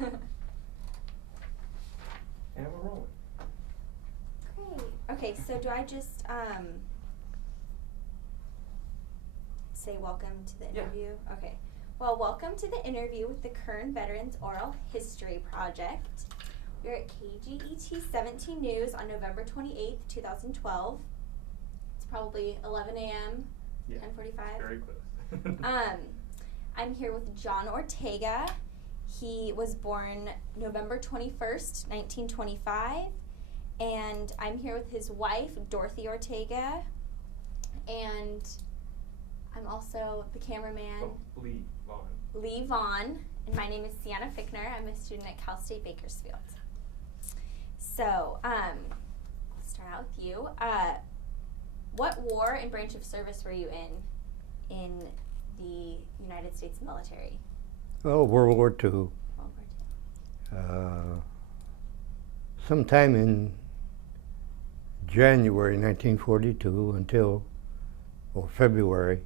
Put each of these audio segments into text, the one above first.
And we're rolling. Great. Okay, so do I just say welcome to the interview? Yeah. Okay. Well, welcome to the interview with the Kern Veterans Oral History Project. We're at KGET 17 News on November 28th, 2012. It's probably 11 a.m., Yeah. 10:45. Very close. I'm here with John Ortega. He was born November 21st, 1925. And I'm here with his wife, Dorothy Ortega. And I'm also the cameraman, Lee Vaughn. Lee Vaughn. And my name is Sienna Fickner. I'm a student at Cal State Bakersfield. So, I'll start out with you. What war and branch of service were you in the United States military? Oh, World War II. World War II. Sometime in January 1942 or February,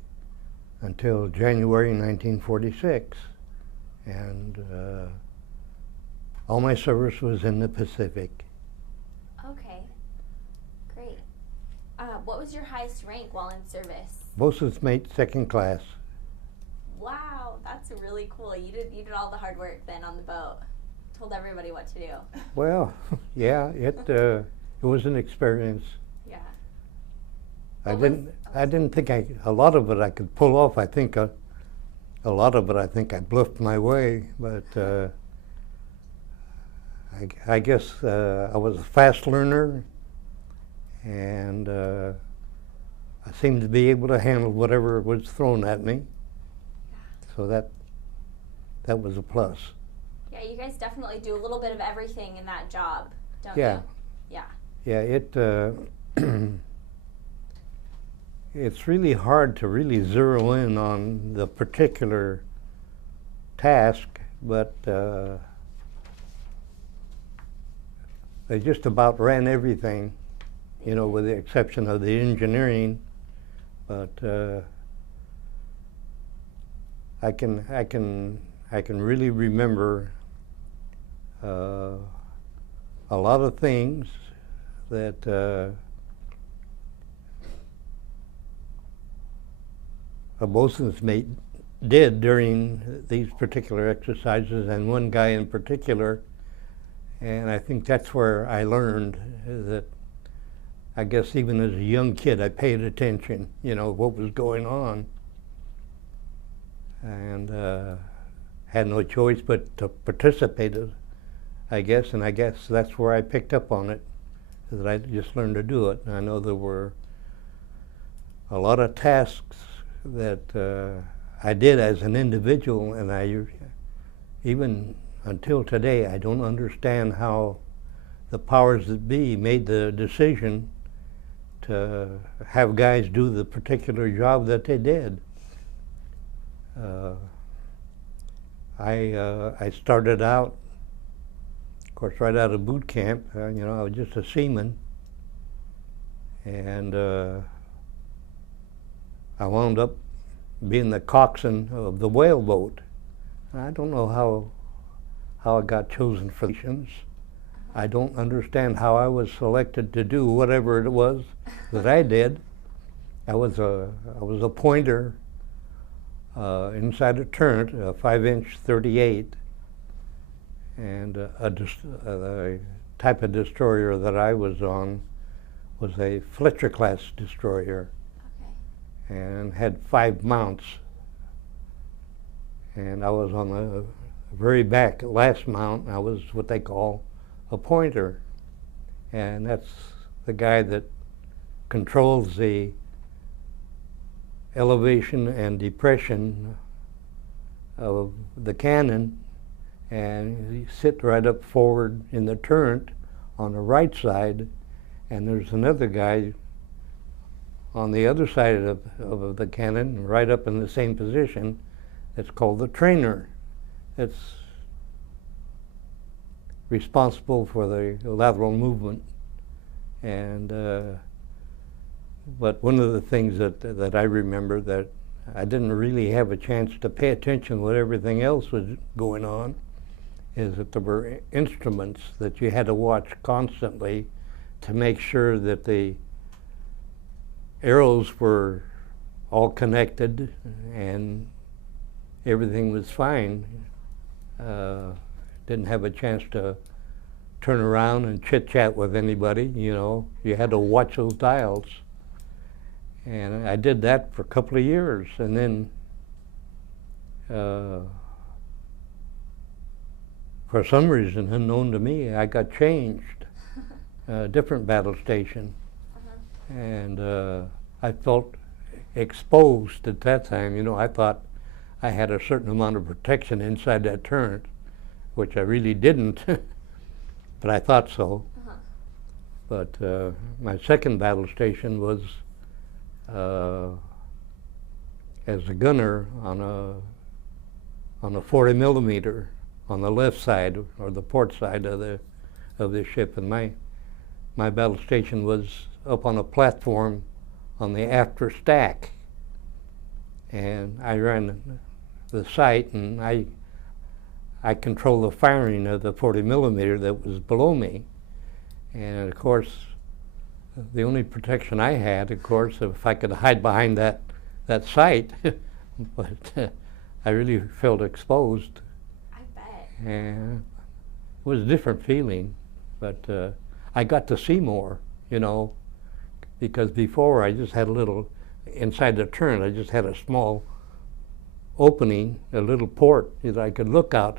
until January 1946. And all my service was in the Pacific. Okay, great. What was your highest rank while in service? Bosun's mate, second class. Wow, that's really cool. You did all the hard work then on the boat. Told everybody what to do. Well, yeah, it was an experience. Yeah. I didn't think a lot of it I could pull off. I think a lot of it I think I bluffed my way, but I guess I was a fast learner, and I seemed to be able to handle whatever was thrown at me. So that was a plus. Yeah, you guys definitely do a little bit of everything in that job, don't Yeah. you? Yeah. Yeah, it's really hard to really zero in on the particular task, but they just about ran everything, you know, with the exception of the engineering. But I can really remember a lot of things that a bosun's mate did during these particular exercises, and one guy in particular. And I think that's where I learned that, I guess even as a young kid, I paid attention, you know, what was going on. And had no choice but to participate, I guess, and I guess that's where I picked up on it, that I just learned to do it. And I know there were a lot of tasks that I did as an individual, and even until today, I don't understand how the powers that be made the decision to have guys do the particular job that they did. I started out, of course, right out of boot camp. You know, I was just a seaman, and I wound up being the coxswain of the whaleboat. I don't know how I got chosen for missions. I don't understand how I was selected to do whatever it was that I did. I was a pointer inside a turret, a 5-inch 38, and the type of destroyer that I was on was a Fletcher class destroyer. Okay. And had 5 mounts. And I was on the very back, last mount. I was what they call a pointer. And that's the guy that controls the elevation and depression of the cannon. And you sit right up forward in the turret on the right side, and there's another guy on the other side of the cannon, right up in the same position. It's called the trainer. It's responsible for the lateral movement. And but one of the things that I remember, that I didn't really have a chance to pay attention to what everything else was going on, is that there were instruments that you had to watch constantly to make sure that the arrows were all connected and everything was fine. Didn't have a chance to turn around and chit-chat with anybody, you know. You had to watch those dials. And I did that for a couple of years, and then for some reason unknown to me, I got changed, a different battle station. And I felt exposed at that time. You know, I thought I had a certain amount of protection inside that turret, which I really didn't, but I thought so. But my second battle station was as a gunner on a 40 millimeter on the left side or the port side of the ship, and my battle station was up on a platform on the after stack, and I ran the sight, and I controlled the firing of the 40 millimeter that was below me. And of course, the only protection I had, of course, if I could hide behind that sight, but I really felt exposed. I bet. And it was a different feeling, but I got to see more, you know, because before I just had a little, inside the turret, I just had a small opening, a little port that I could look out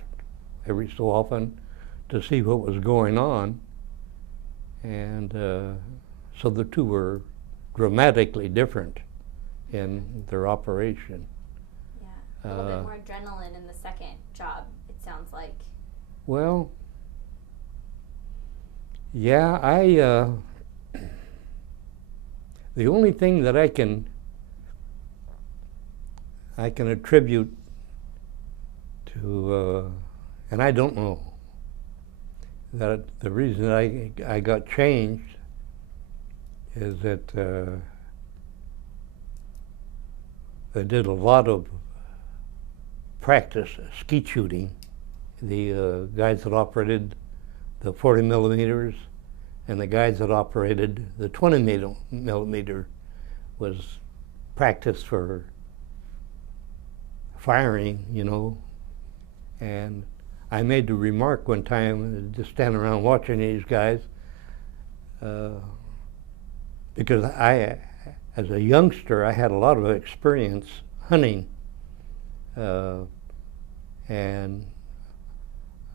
every so often to see what was going on. And so the two were dramatically different in their operation. Yeah, a little bit more adrenaline in the second job, it sounds like. Well, yeah, the only thing that I can attribute to, and I don't know, that the reason I got changed is that I did a lot of practice skeet shooting. The guys that operated the 40 millimeters and the guys that operated the 20 millimeter was practice for firing, you know. And I made the remark one time, just standing around watching these guys, because I, as a youngster, I had a lot of experience hunting, and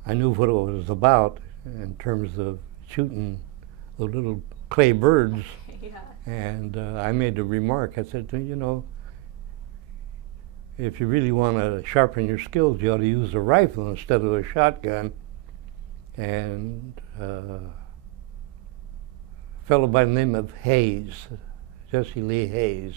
I knew what it was about in terms of shooting the little clay birds. Yeah. And I made the remark, I said, you know, if you really want to sharpen your skills, you ought to use a rifle instead of a shotgun. And a fellow by the name of Hayes, Jesse Lee Hayes,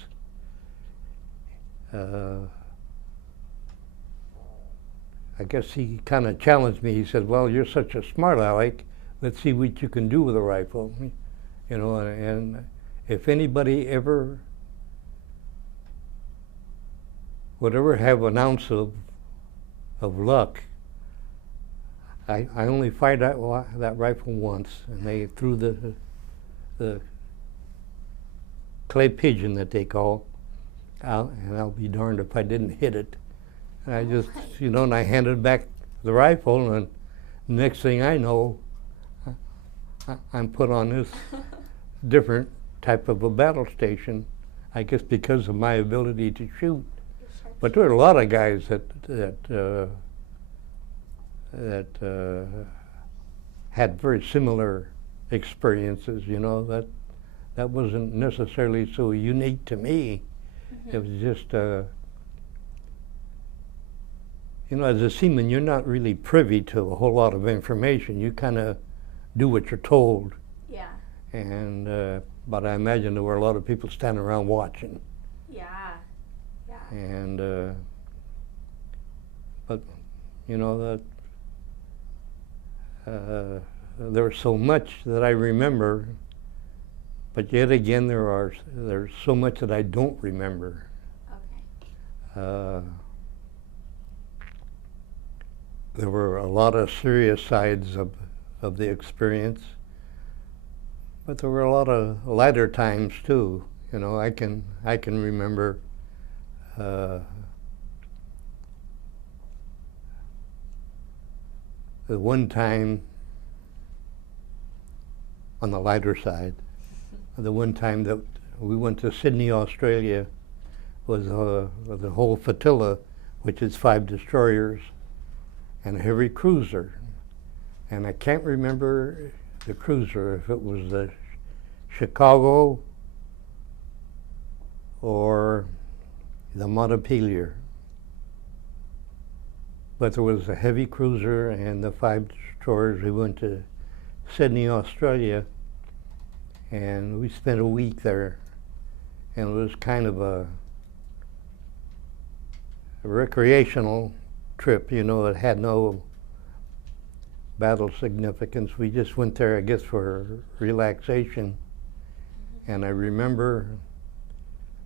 I guess he kind of challenged me. He said, well, you're such a smart aleck, let's see what you can do with a rifle. You know, and if anybody ever would ever have an ounce of luck, I only fired that rifle once, and they threw the clay pigeon that they call out, and I'll be darned if I didn't hit it. And I just, you know, and I handed back the rifle, and next thing I know, I'm put on this different type of a battle station, I guess because of my ability to shoot. But there were a lot of guys that had very similar experiences, you know, that wasn't necessarily so unique to me. Mm-hmm. It was just, you know, as a seaman, you're not really privy to a whole lot of information. You kind of do what you're told. Yeah. And, but I imagine there were a lot of people standing around watching. Yeah. Yeah. And, but, you know, that there's so much that I remember, but yet again there's so much that I don't remember. Okay. there were a lot of serious sides of the experience, but there were a lot of lighter times too. You know, I can remember the one time on the lighter side, the one time that we went to Sydney, Australia, was the whole flotilla, which is 5 destroyers and a heavy cruiser. And I can't remember the cruiser, if it was the Chicago or the Montpelier. But there was a heavy cruiser and the 5 destroyers. We went to Sydney, Australia, and we spent a week there. And it was kind of a recreational trip, you know. It had no battle significance. We just went there, I guess, for relaxation. And I remember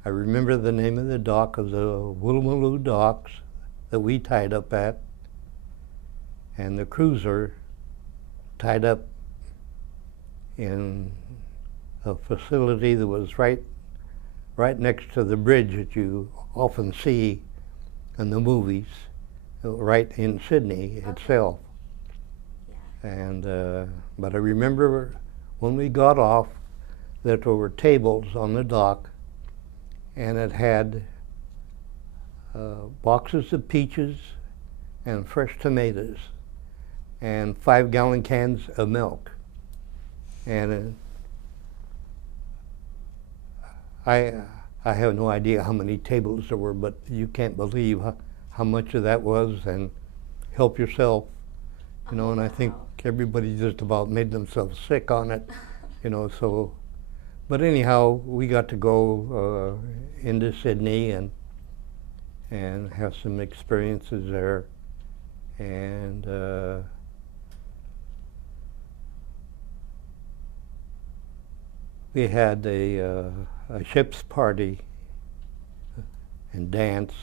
the name of the dock of the Woolloomooloo docks that we tied up at, and the cruiser tied up in a facility that was right next to the bridge that you often see in the movies, right in Sydney itself. Yeah. And but I remember when we got off that there were tables on the dock, and it had boxes of peaches and fresh tomatoes and 5-gallon cans of milk. And I have no idea how many tables there were, but you can't believe how much of that was, and help yourself, you know. And I think everybody just about made themselves sick on it, you know. So, but anyhow, we got to go into Sydney and have some experiences there, and we had a ship's party and dance,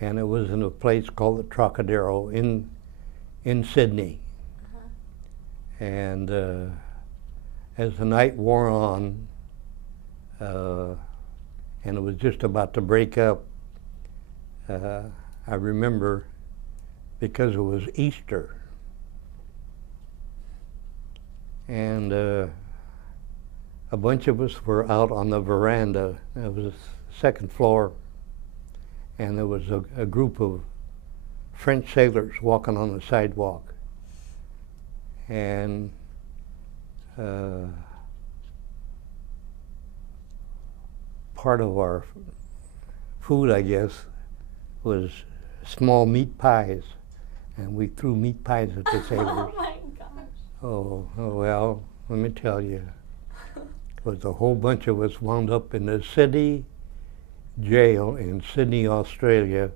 and it was in a place called the Trocadero in Sydney. And as the night wore on, and it was just about to break up, I remember, because it was Easter, and a bunch of us were out on the veranda. It was the second floor, and there was a group of French sailors walking on the sidewalk. And part of our food, I guess, was small meat pies, and we threw meat pies at the sailors. Oh my gosh. Oh, well, let me tell you. Was a whole bunch of us wound up in the city jail in Sydney, Australia,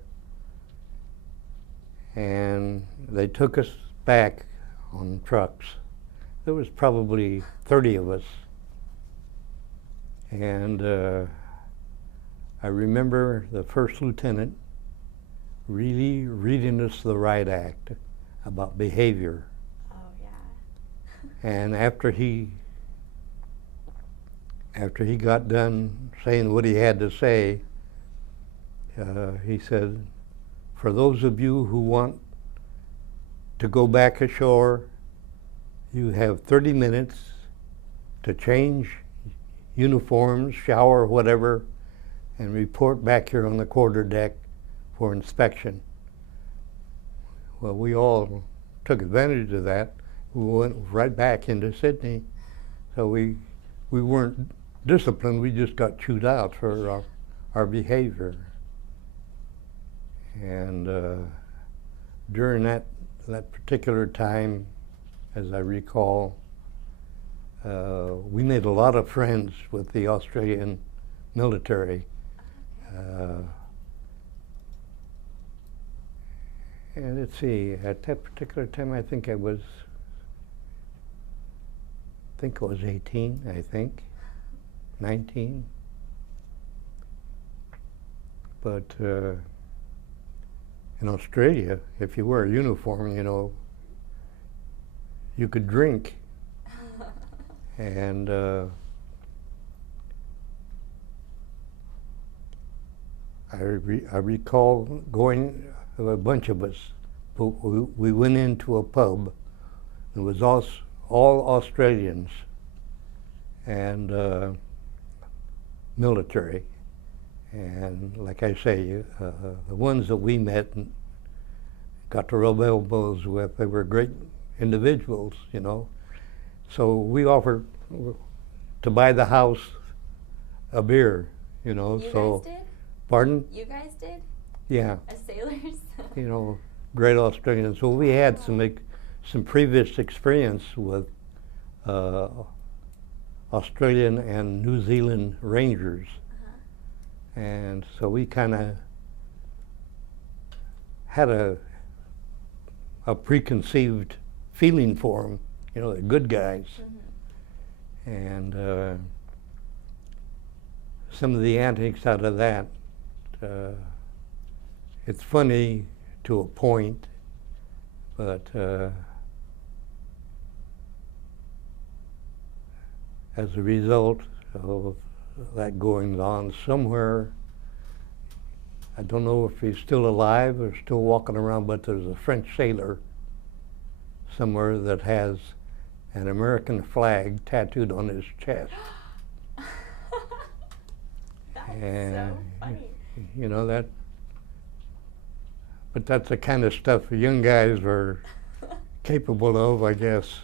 and they took us back on trucks. There was probably 30 of us, and I remember the first lieutenant really reading us the riot act about behavior. Oh yeah. And after he got done saying what he had to say, he said, "For those of you who want to go back ashore, you have 30 minutes to change uniforms, shower, whatever, and report back here on the quarterdeck for inspection." Well, we all took advantage of that. We went right back into Sydney, so we weren't disciplined. We just got chewed out for our behavior. And during that particular time, as I recall, we made a lot of friends with the Australian military. And let's see, at that particular time, I think I was 18, 19. But in Australia, if you wear a uniform, you could drink. And I recall going, a bunch of us, we went into a pub. It was all Australians and military. And like I say, the ones that we met and got to rub elbows with, they were great individuals, So we offered to buy the house a beer, You so. guys did? Pardon? You guys did? Yeah, As sailors? great Australians. So we had some previous experience with Australian and New Zealand Rangers. And so we kind of had a preconceived feeling for them, they're good guys. And some of the antics out of that, it's funny to a point, but as a result of that going on somewhere, I don't know if he's still alive or still walking around, but there's a French sailor somewhere that has an American flag tattooed on his chest. That's so funny. That, but that's the kind of stuff the young guys are capable of, I guess.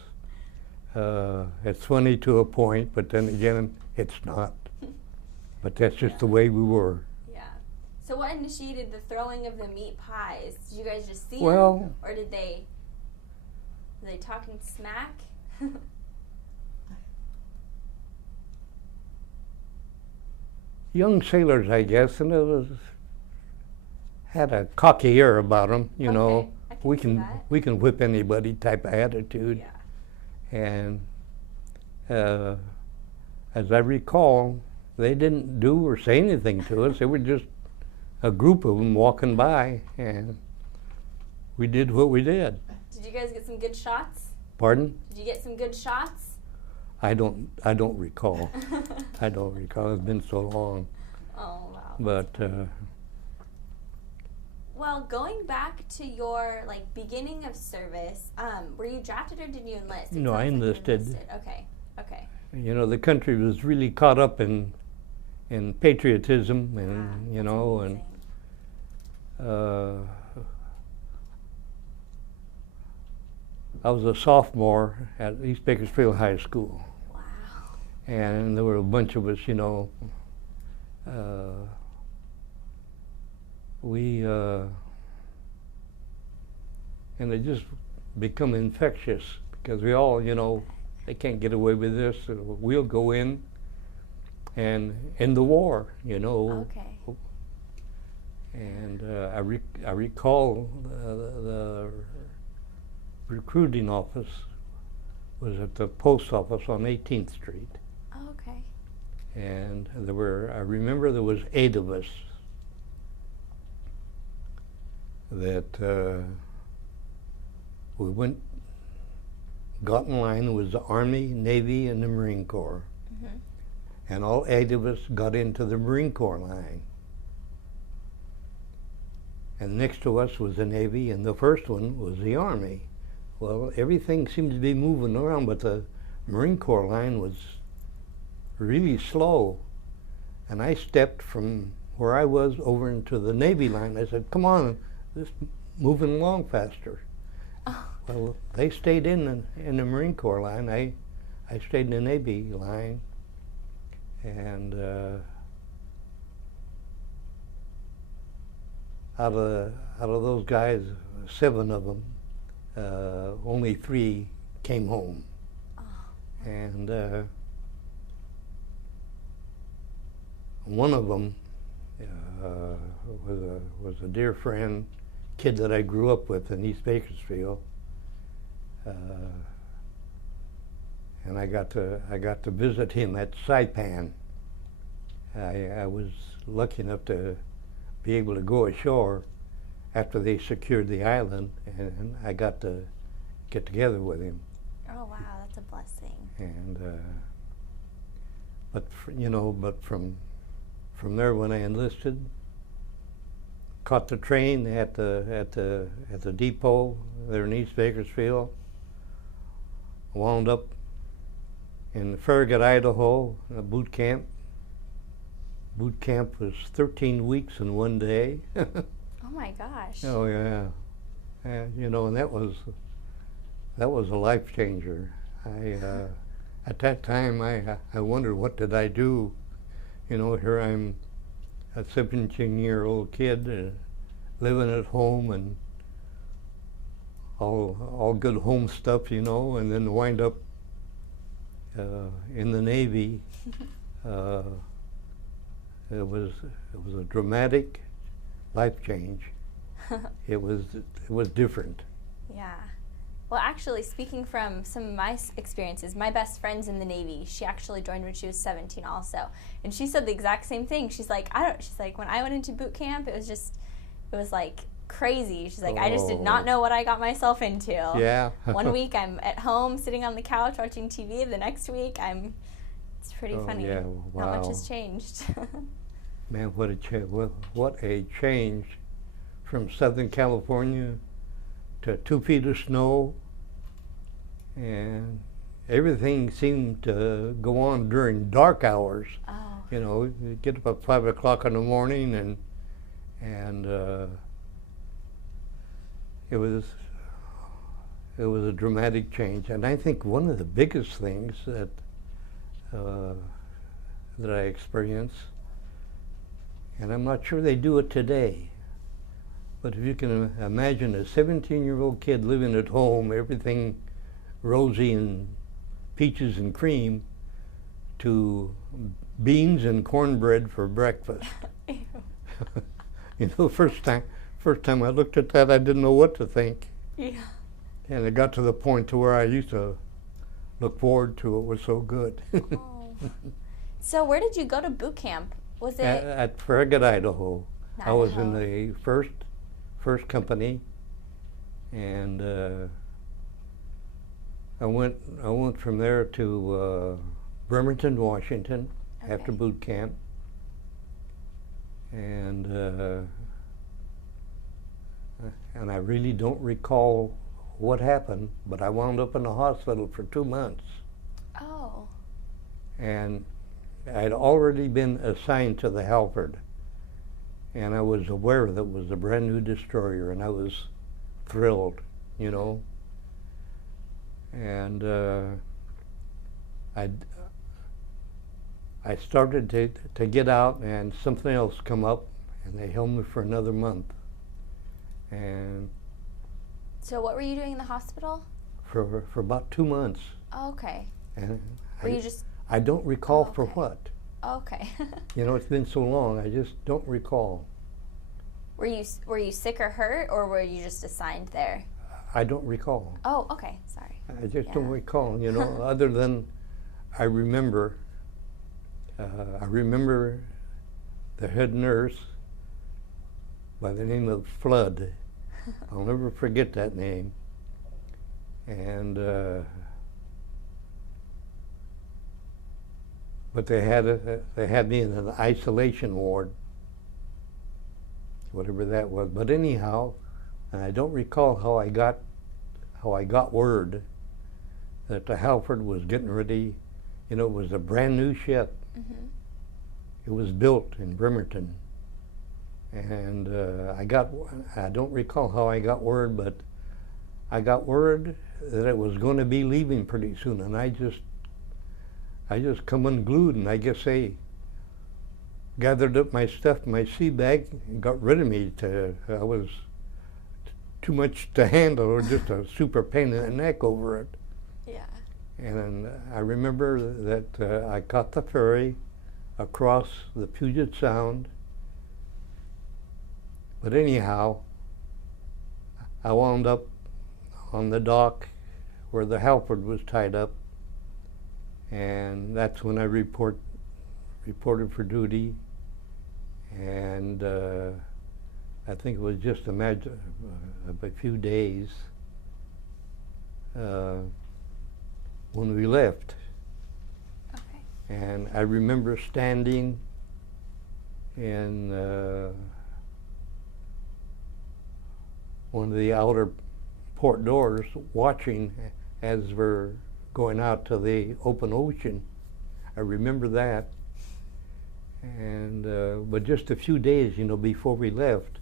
It's funny to a point, but then again, it's not. But that's just the way we were. Yeah. So what initiated the throwing of the meat pies? Did you guys just see Well, them? Or were they talking smack? young sailors, I guess, and it had a cocky air about them, Okay, I can we see can that. we can whip anybody type of attitude. Yeah. And as I recall, they didn't do or say anything to us. They were just a group of them walking by, and we did what we did. Did you guys get some good shots? Pardon? Did you get some good shots? I don't recall. I don't recall. It's been so long. Oh, wow. But Well, going back to your beginning of service, were you drafted or did you enlist? It No, I sounds like you enlisted. Okay. Okay. the country was really caught up in patriotism, and That's amazing. I was a sophomore at East Bakersfield High School, Wow. and there were a bunch of us, and they just become infectious because we all, they can't get away with this, so we'll go in and end the war, Okay. And I recall the recruiting office was at the post office on 18th Street. Oh, okay. And I remember there was 8 of us that we got in line. It was the Army, Navy, and the Marine Corps. Mm-hmm. And all 8 of us got into the Marine Corps line. And next to us was the Navy, and the first one was the Army. Well, everything seemed to be moving around, but the Marine Corps line was really slow. And I stepped from where I was over into the Navy line. I said, come on, this moving along faster. Oh. Well, they stayed in the Marine Corps line. I stayed in the Navy line. And out of those guys, 7 of them, only 3 came home. Oh. And one of them was a dear friend, kid that I grew up with in East Bakersfield, and I got to visit him at Saipan. I was lucky enough to be able to go ashore after they secured the island, and I got to get together with him. Oh wow, that's a blessing. And but from there, when I enlisted, caught the train at the depot there in East Bakersfield, wound up in Farragut, Idaho, a boot camp. Boot camp was 13 weeks and 1 day. Oh my gosh. Oh yeah, and that was a life changer. At that time I wondered, what did I do? Here I'm a 17-year-old kid living at home and all good home stuff, and then wind up in the Navy. It was a dramatic life change. It was different. Yeah. Well, actually, speaking from some of my experiences, my best friend's in the Navy. She actually joined when she was 17 also. And she said the exact same thing. She's like, when I went into boot camp, it was like crazy. She's like, I just did not know what I got myself into. Yeah. 1 week I'm at home sitting on the couch watching TV. The next week it's pretty funny. Yeah, wow. Not much has changed. Man, what a change from Southern California to 2 feet of snow, and everything seemed to go on during dark hours. Oh. You get up at 5 o'clock in the morning, and it was a dramatic change. And I think one of the biggest things that I experienced, and I'm not sure they do it today, but if you can imagine a 17-year-old kid living at home, everything rosy and peaches and cream, to beans and cornbread for breakfast. First time I looked at that, I didn't know what to think. Yeah. And it got to the point to where I used to look forward to it. Was so good. Oh. So where did you go to boot camp? Was it at Farragut, Idaho? I was in Idaho. the first company, and I went from there to Bremerton, Washington, after Okay. boot camp, and I really don't recall what happened, but I wound up in the hospital for 2 months, Oh. and I'd already been assigned to the Halford, and I was aware that it was a brand new destroyer, and I was thrilled, and I started to get out, and something else come up, and they held me for another month, and So what were you doing in the hospital? for about 2 months, Oh, okay. and Were you just I don't recall for okay. what. okay? It's been so long, I just don't recall. Were you sick or hurt, or were you just assigned there? I don't recall. Oh, okay. Sorry. I just don't Yeah. recall, other than I remember the head nurse by the name of Flood. I'll never forget that name. And but they had me in an isolation ward, whatever that was. But anyhow, and I don't recall how I got word that the Halford was getting ready. It was a brand new ship. Mm-hmm. It was built in Bremerton, and I don't recall how I got word, but I got word that it was going to be leaving pretty soon, and I just come unglued, and I guess they gathered up my stuff, my sea bag, and got rid of me. I was too much to handle, or just a super pain in the neck over it. Yeah. And I remember that I caught the ferry across the Puget Sound. But anyhow, I wound up on the dock where the Halford was tied up, and that's when I reported for duty. And I think it was just a matter of a few days when we left. Okay. And I remember standing in one of the outer port doors watching as we're going out to the open ocean. I remember that. And but just a few days, before we left,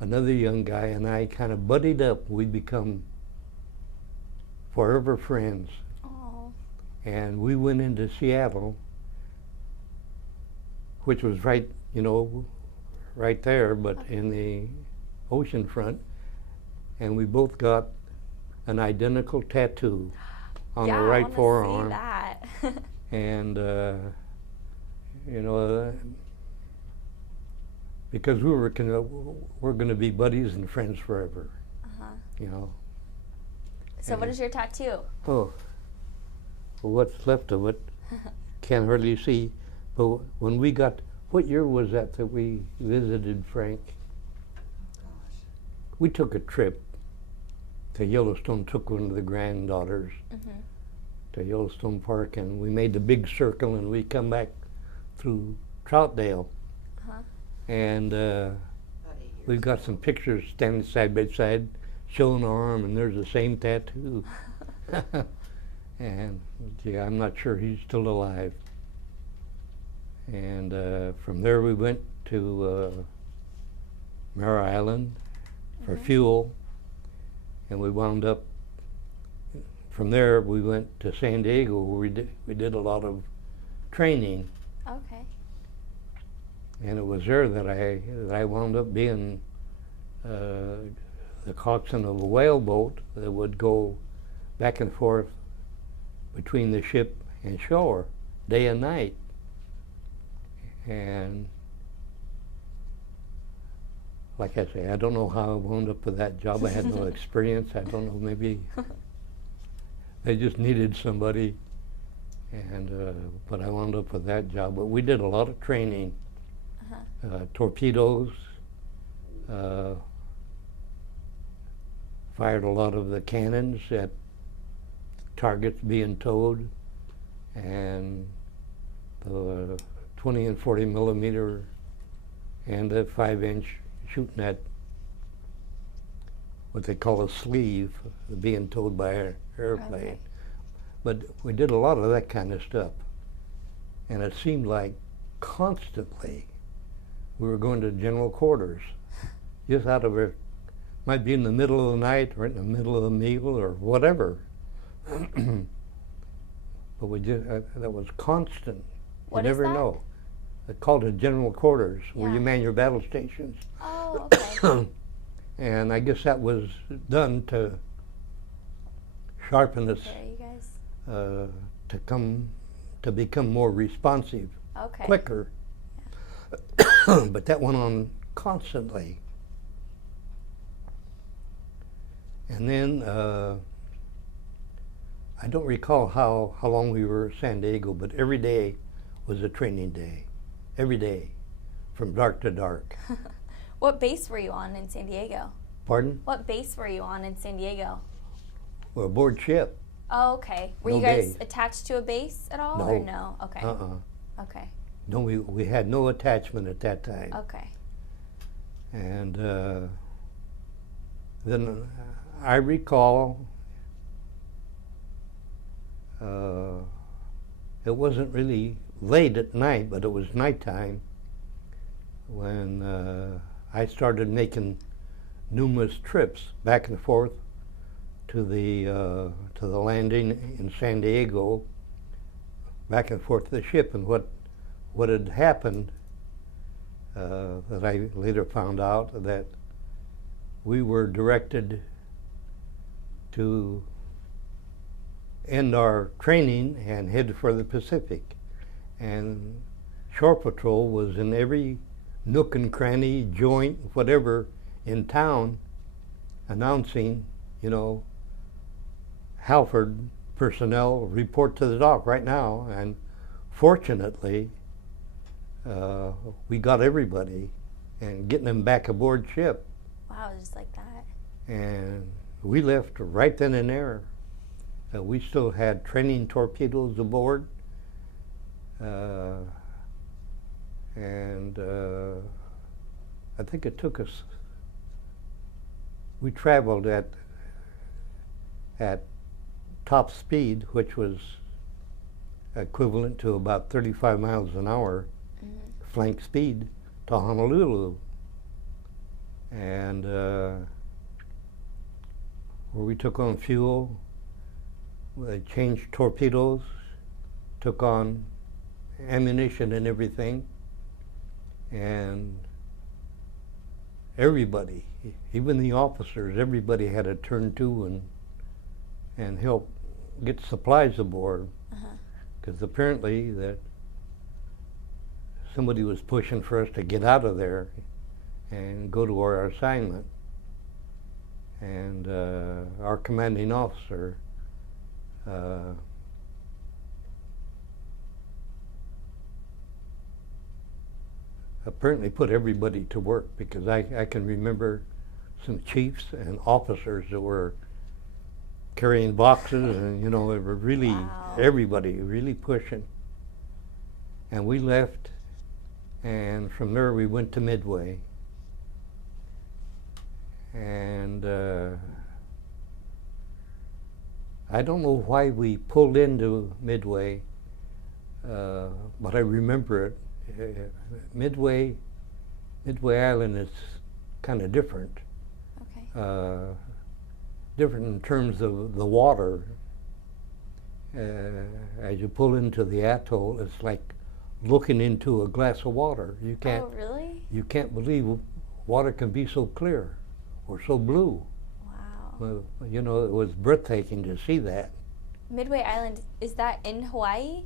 another young guy and I kind of buddied up. We become forever friends. Oh. And we went into Seattle, which was right there, but in the ocean front. And we both got an identical tattoo on the right forearm. Yeah, I want to see that. And because we're going to be buddies and friends forever. So what is your tattoo? Oh, well, what's left of it, can't hardly see. But when we got, what year was that we visited Frank? We took a trip to Yellowstone, took one of the granddaughters to Yellowstone Park, and we made the big circle, and we come back through Troutdale. And we've got some pictures standing side by side, showing our arm, and there's the same tattoo. And yeah, I'm not sure he's still alive. And from there we went to Mare Island for fuel, and we wound up. From there we went to San Diego, where we did a lot of training. Okay. And it was there that I wound up being the coxswain of a whaleboat that would go back and forth between the ship and shore, day and night. And like I say, I don't know how I wound up with that job. I had no experience. I don't know, maybe they just needed somebody. And but I wound up with that job. But we did a lot of training, torpedoes, fired a lot of the cannons at targets being towed, and the 20 and 40 millimeter and the 5-inch shooting at what they call a sleeve, being towed by an airplane. Okay. But we did a lot of that kind of stuff. And it seemed like constantly we were going to general quarters, just out of it. Might be in the middle of the night or in the middle of the meal or whatever. But we did, that was constant. What You is never that? know. They called it general quarters, where Yeah. you man your battle stations. Oh, okay. And I guess that was done to sharpen us, There, you guys. to become more responsive, Okay. quicker. But that went on constantly. And then I don't recall how long we were at San Diego, but every day was a training day. Every day, from dark to dark. What base were you on in San Diego? Pardon? What base were you on in San Diego? We're aboard ship. Oh, okay. Were No you guys base. attached to a base at all, or no? Okay. Okay. No, we had no attachment at that time. Okay. And then I recall it wasn't really late at night, but it was nighttime when I started making numerous trips back and forth to the landing in San Diego, back and forth to the ship. And what had happened that I later found out, that we were directed to end our training and head for the Pacific. And shore patrol was in every nook and cranny, joint, whatever, in town, announcing, Halford personnel report to the dock right now. And fortunately, we got everybody and getting them back aboard ship. Wow, just like that. And we left right then and there. We still had training torpedoes aboard. And I think it took us, we traveled at top speed, which was equivalent to about 35 miles an hour, flank speed, to Honolulu. And where we took on fuel, we changed torpedoes, took on ammunition and everything, and everybody, even the officers, everybody had to turn to and help get supplies aboard, because apparently that somebody was pushing for us to get out of there and go to our assignment. And our commanding officer apparently put everybody to work, because I can remember some chiefs and officers that were carrying boxes, and they were really, everybody really pushing. And we left, and from there we went to Midway. And I don't know why we pulled into Midway, but I remember it. Midway Island is kind of different. Okay. Different in terms of the water. As you pull into the atoll, it's like looking into a glass of water. You can't. Oh, really? You can't believe water can be so clear or so blue. Wow. Well, it was breathtaking to see that. Midway Island, is that in Hawaii?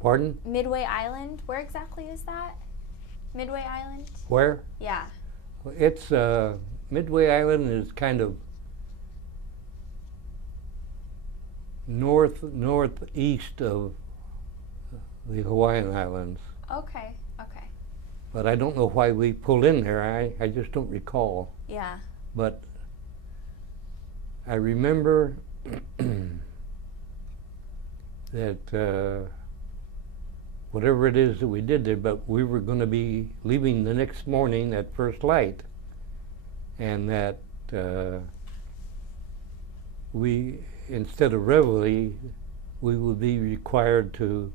Pardon? Midway Island, where exactly is that? Midway Island? Where? Yeah. It's Midway Island is kind of northeast of the Hawaiian Islands. Okay. Okay. But I don't know why we pulled in there. I just don't recall. Yeah. But I remember that whatever it is that we did there, but we were going to be leaving the next morning at first light, and that we, instead of reveille, we would be required to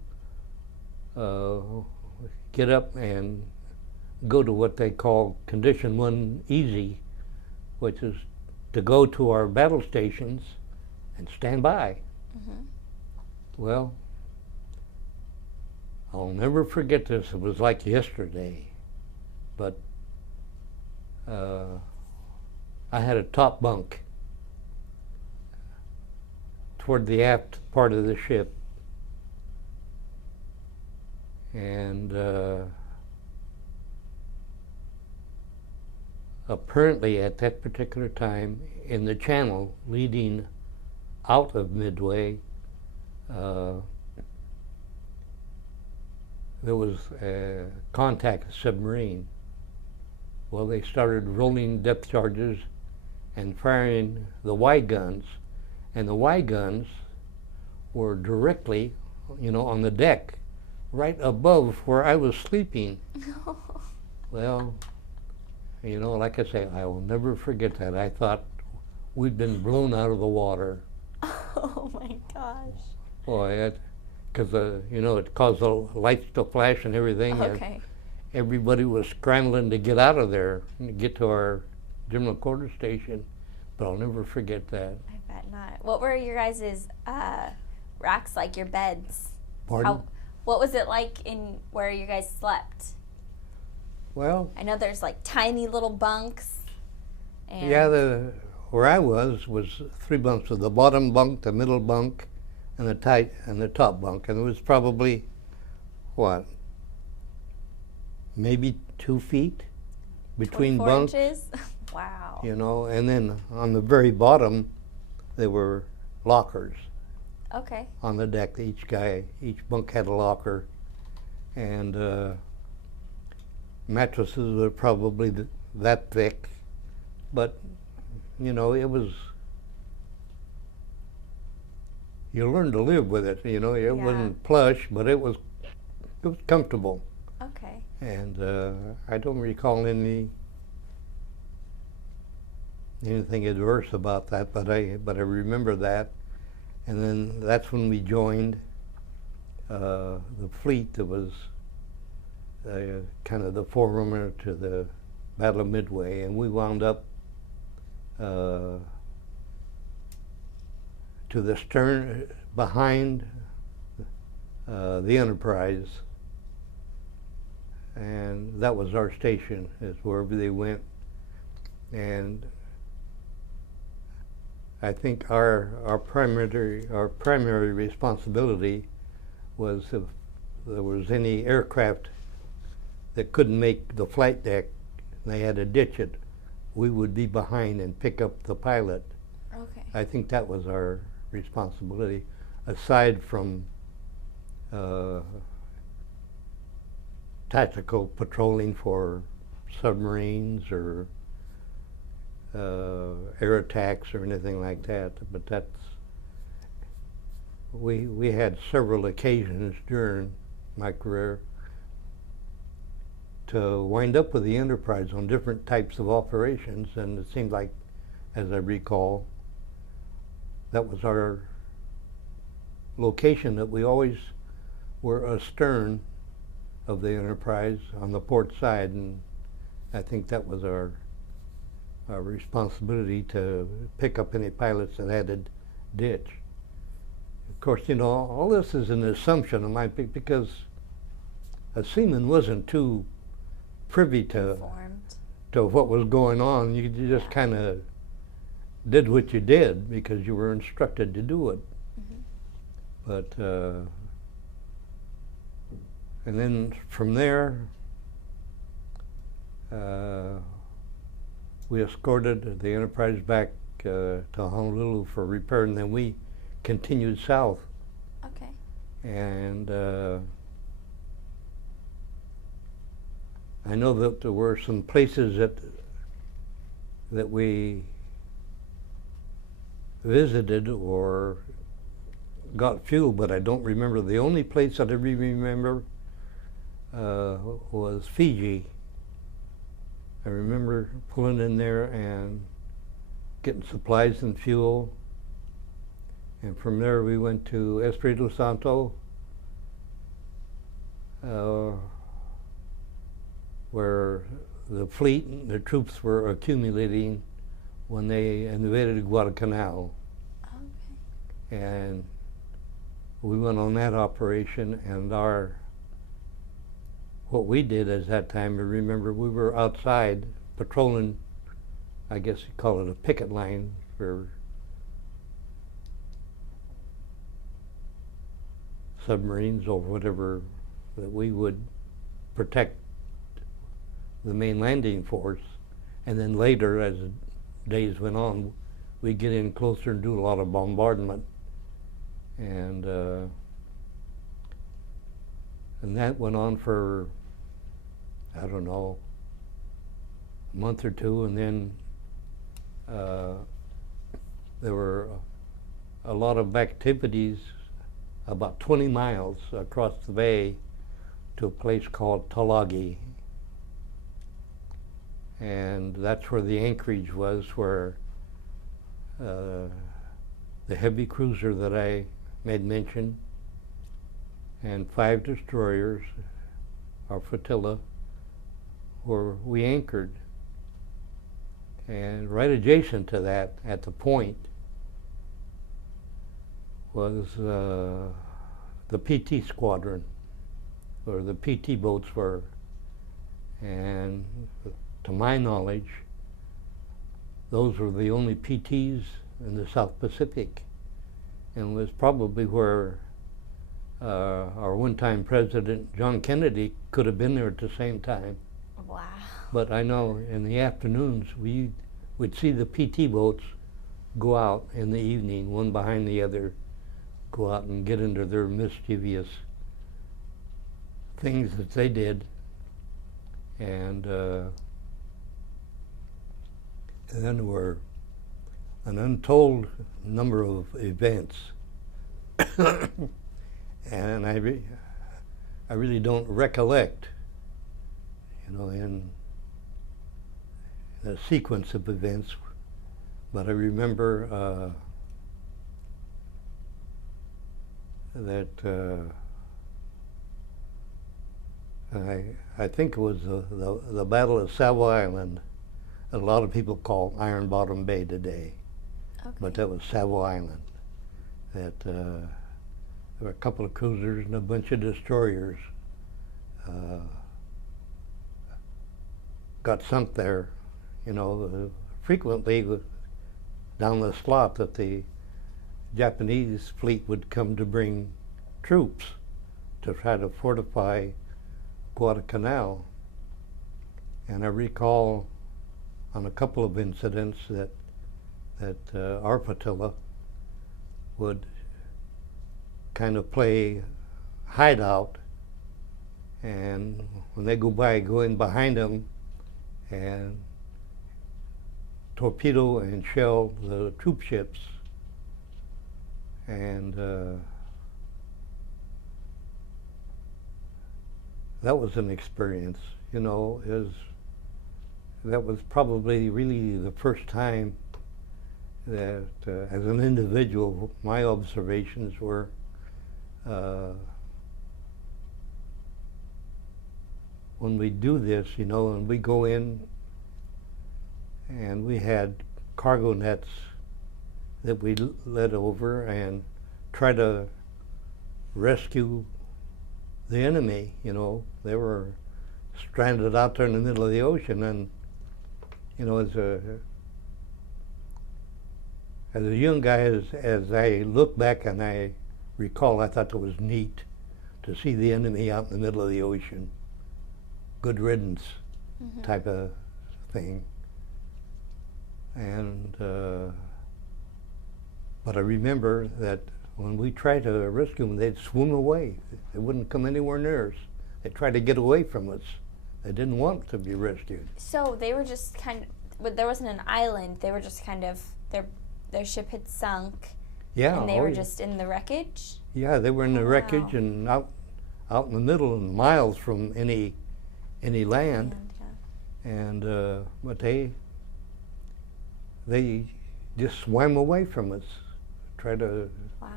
get up and go to what they call Condition 1 Easy, which is to go to our battle stations and stand by. Well, I'll never forget this. It was like yesterday, but I had a top bunk toward the aft part of the ship, and apparently at that particular time in the channel leading out of Midway, there was a contact submarine. Well, they started rolling depth charges and firing the Y guns, and the Y guns were directly, on the deck, right above where I was sleeping. Well, like I say, I will never forget that. I thought we'd been blown out of the water. Oh my gosh. Boy, because it caused the lights to flash and everything. Okay. And everybody was scrambling to get out of there and get to our general quarters station. But I'll never forget that. I bet not. What were your guys' racks like, your beds? Pardon? What was it like in where you guys slept? Well, I know there's like tiny little bunks. And yeah, where I was 3 bunks: with the bottom bunk, the middle bunk, and the top bunk. And it was probably, maybe 2 feet between 24 bunks. inches? Wow. And then on the very bottom, there were lockers Okay. on the deck. Each bunk had a locker, and mattresses were probably that thick, but you know, it was, you learned to live with it. You know, it Yeah. wasn't plush, but it was comfortable. Okay. And I don't recall anything adverse about that, but I remember that. And then that's when we joined the fleet that was kind of the forerunner to the Battle of Midway, and we wound up to the stern behind the Enterprise, and that was our station, is wherever they went. And I think our primary responsibility was if there was any aircraft that couldn't make the flight deck, they had to ditch it, we would be behind and pick up the pilot. Okay. I think that was our responsibility, aside from tactical patrolling for submarines or air attacks or anything like that. But we had several occasions during my career to wind up with the Enterprise on different types of operations, and it seemed like, as I recall, that was our location, that we always were astern of the Enterprise on the port side, and I think that was our responsibility to pick up any pilots that had to ditch. Of course, you know, all this is an assumption of mine, because a seaman wasn't too privy to what was going on. You just kind of did what you did because you were instructed to do it. But and then from there, we escorted the Enterprise back to Honolulu for repair, and then we continued south. Okay. And I know that there were some places that we visited or got fuel, but I don't remember. The only place that I really remember was Fiji. I remember pulling in there and getting supplies and fuel, and from there we went to Espiritu Santo, where the fleet and the troops were accumulating when they invaded Guadalcanal. Okay. And we went on that operation, and what we did at that time, I remember we were outside patrolling, I guess you call it a picket line for submarines or whatever, that we would protect the main landing force. And then later, as the days went on, we'd get in closer and do a lot of bombardment. And that went on for, I don't know, a month or two, and then there were a lot of activities about 20 miles across the bay to a place called Talagi. And that's where the anchorage was, where the heavy cruiser that I made mention and 5 destroyers, our flotilla, where we anchored. And right adjacent to that, at the point, was the PT squadron, or the PT boats were. And to my knowledge, those were the only PTs in the South Pacific, and was probably where our one-time president, John Kennedy, could have been there at the same time. Wow. But I know in the afternoons, we would see the PT boats go out in the evening, one behind the other, go out and get into their mischievous things that they did. And then there were an untold number of events. And I really don't recollect, in the sequence of events, but I remember that I think it was the Battle of Savoy Island. A lot of people call Iron Bottom Bay today, Okay. but that was Savoy Island. That there were a couple of cruisers and a bunch of destroyers got sunk there. Frequently down the slot that the Japanese fleet would come to bring troops to try to fortify Guadalcanal. And I recall on a couple of incidents that our flotilla would kind of play hideout, and when they go by, go in behind them and torpedo and shell the troop ships. And that was an experience, that was probably really the first time that as an individual, my observations were when we do this, and we go in and we had cargo nets that we led over and try to rescue the enemy. They were stranded out there in the middle of the ocean, and as a young guy, as I look back and I recall, I thought it was neat to see the enemy out in the middle of the ocean. Good riddance type of thing. And but I remember that when we tried to rescue them, they'd swim away. They wouldn't come anywhere near us. They tried to get away from us. They didn't want to be rescued. So they were just but there wasn't an island. They were just kind of, their ship had sunk. Yeah. And they were just in the wreckage? Yeah, they were in the wreckage and out in the middle and miles from any land. Yeah. And but they just swam away from us, tried to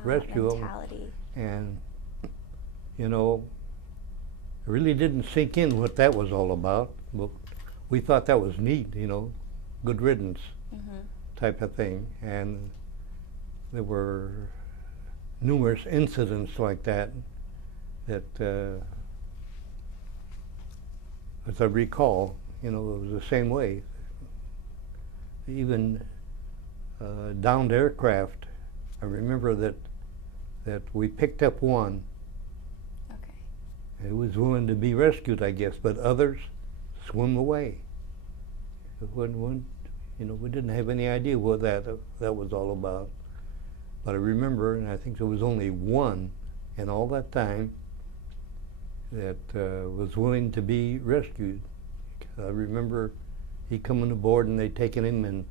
rescue them. Mentality. And it really didn't sink in what that was all about. But we thought that was neat, good riddance type of thing. And there were numerous incidents like that as I recall, it was the same way. Even downed aircraft, I remember that we picked up one. Okay. It was willing to be rescued, I guess, but others swim away. We didn't have any idea what that was all about. But I remember, and I think there was only one in all that time that was willing to be rescued. I remember he coming aboard and they taking him and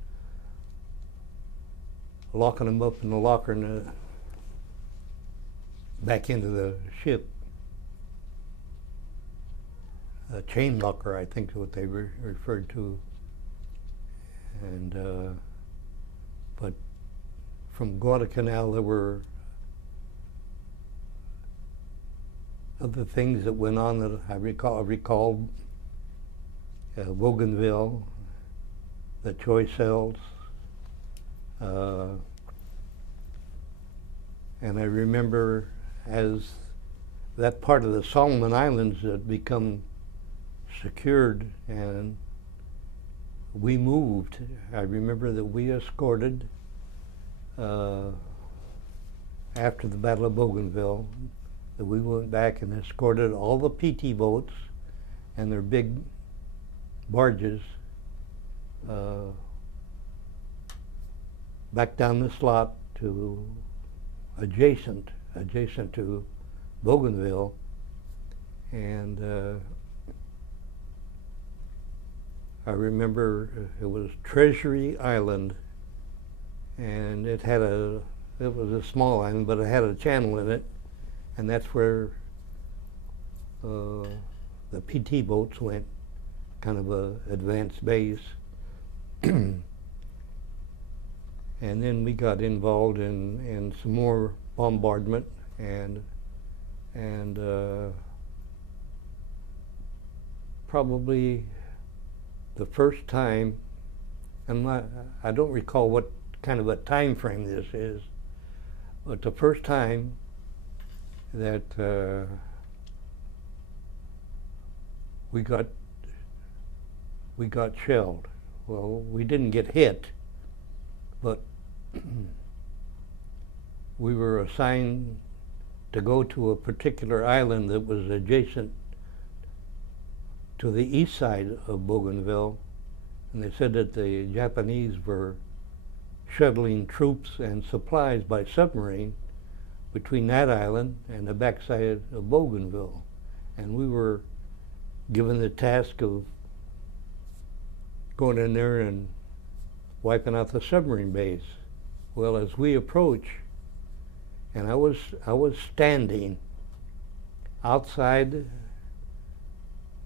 locking him up in the locker and back into the ship. A chain locker, I think is what they referred to. And but from Guadalcanal, there were other things that went on that I recalled Bougainville, the choy cells, and I remember as that part of the Solomon Islands had become secured and we moved. I remember that we escorted, after the Battle of Bougainville, that we went back and escorted all the PT boats and their big barges back down the slot to adjacent to Bougainville, and I remember it was Treasury Island, and it was a small island, but it had a channel in it, and that's where the PT boats went, kind of a advanced base. And then we got involved in some more bombardment, and probably the first time, I don't recall what kind of a time frame this is, but the first time that we got shelled. Well, we didn't get hit, but we were assigned to go to a particular island that was adjacent to the east side of Bougainville, and they said that the Japanese were shuttling troops and supplies by submarine between that island and the backside of Bougainville, and we were given the task of going in there and wiping out the submarine base. Well, as we approach, and I was standing outside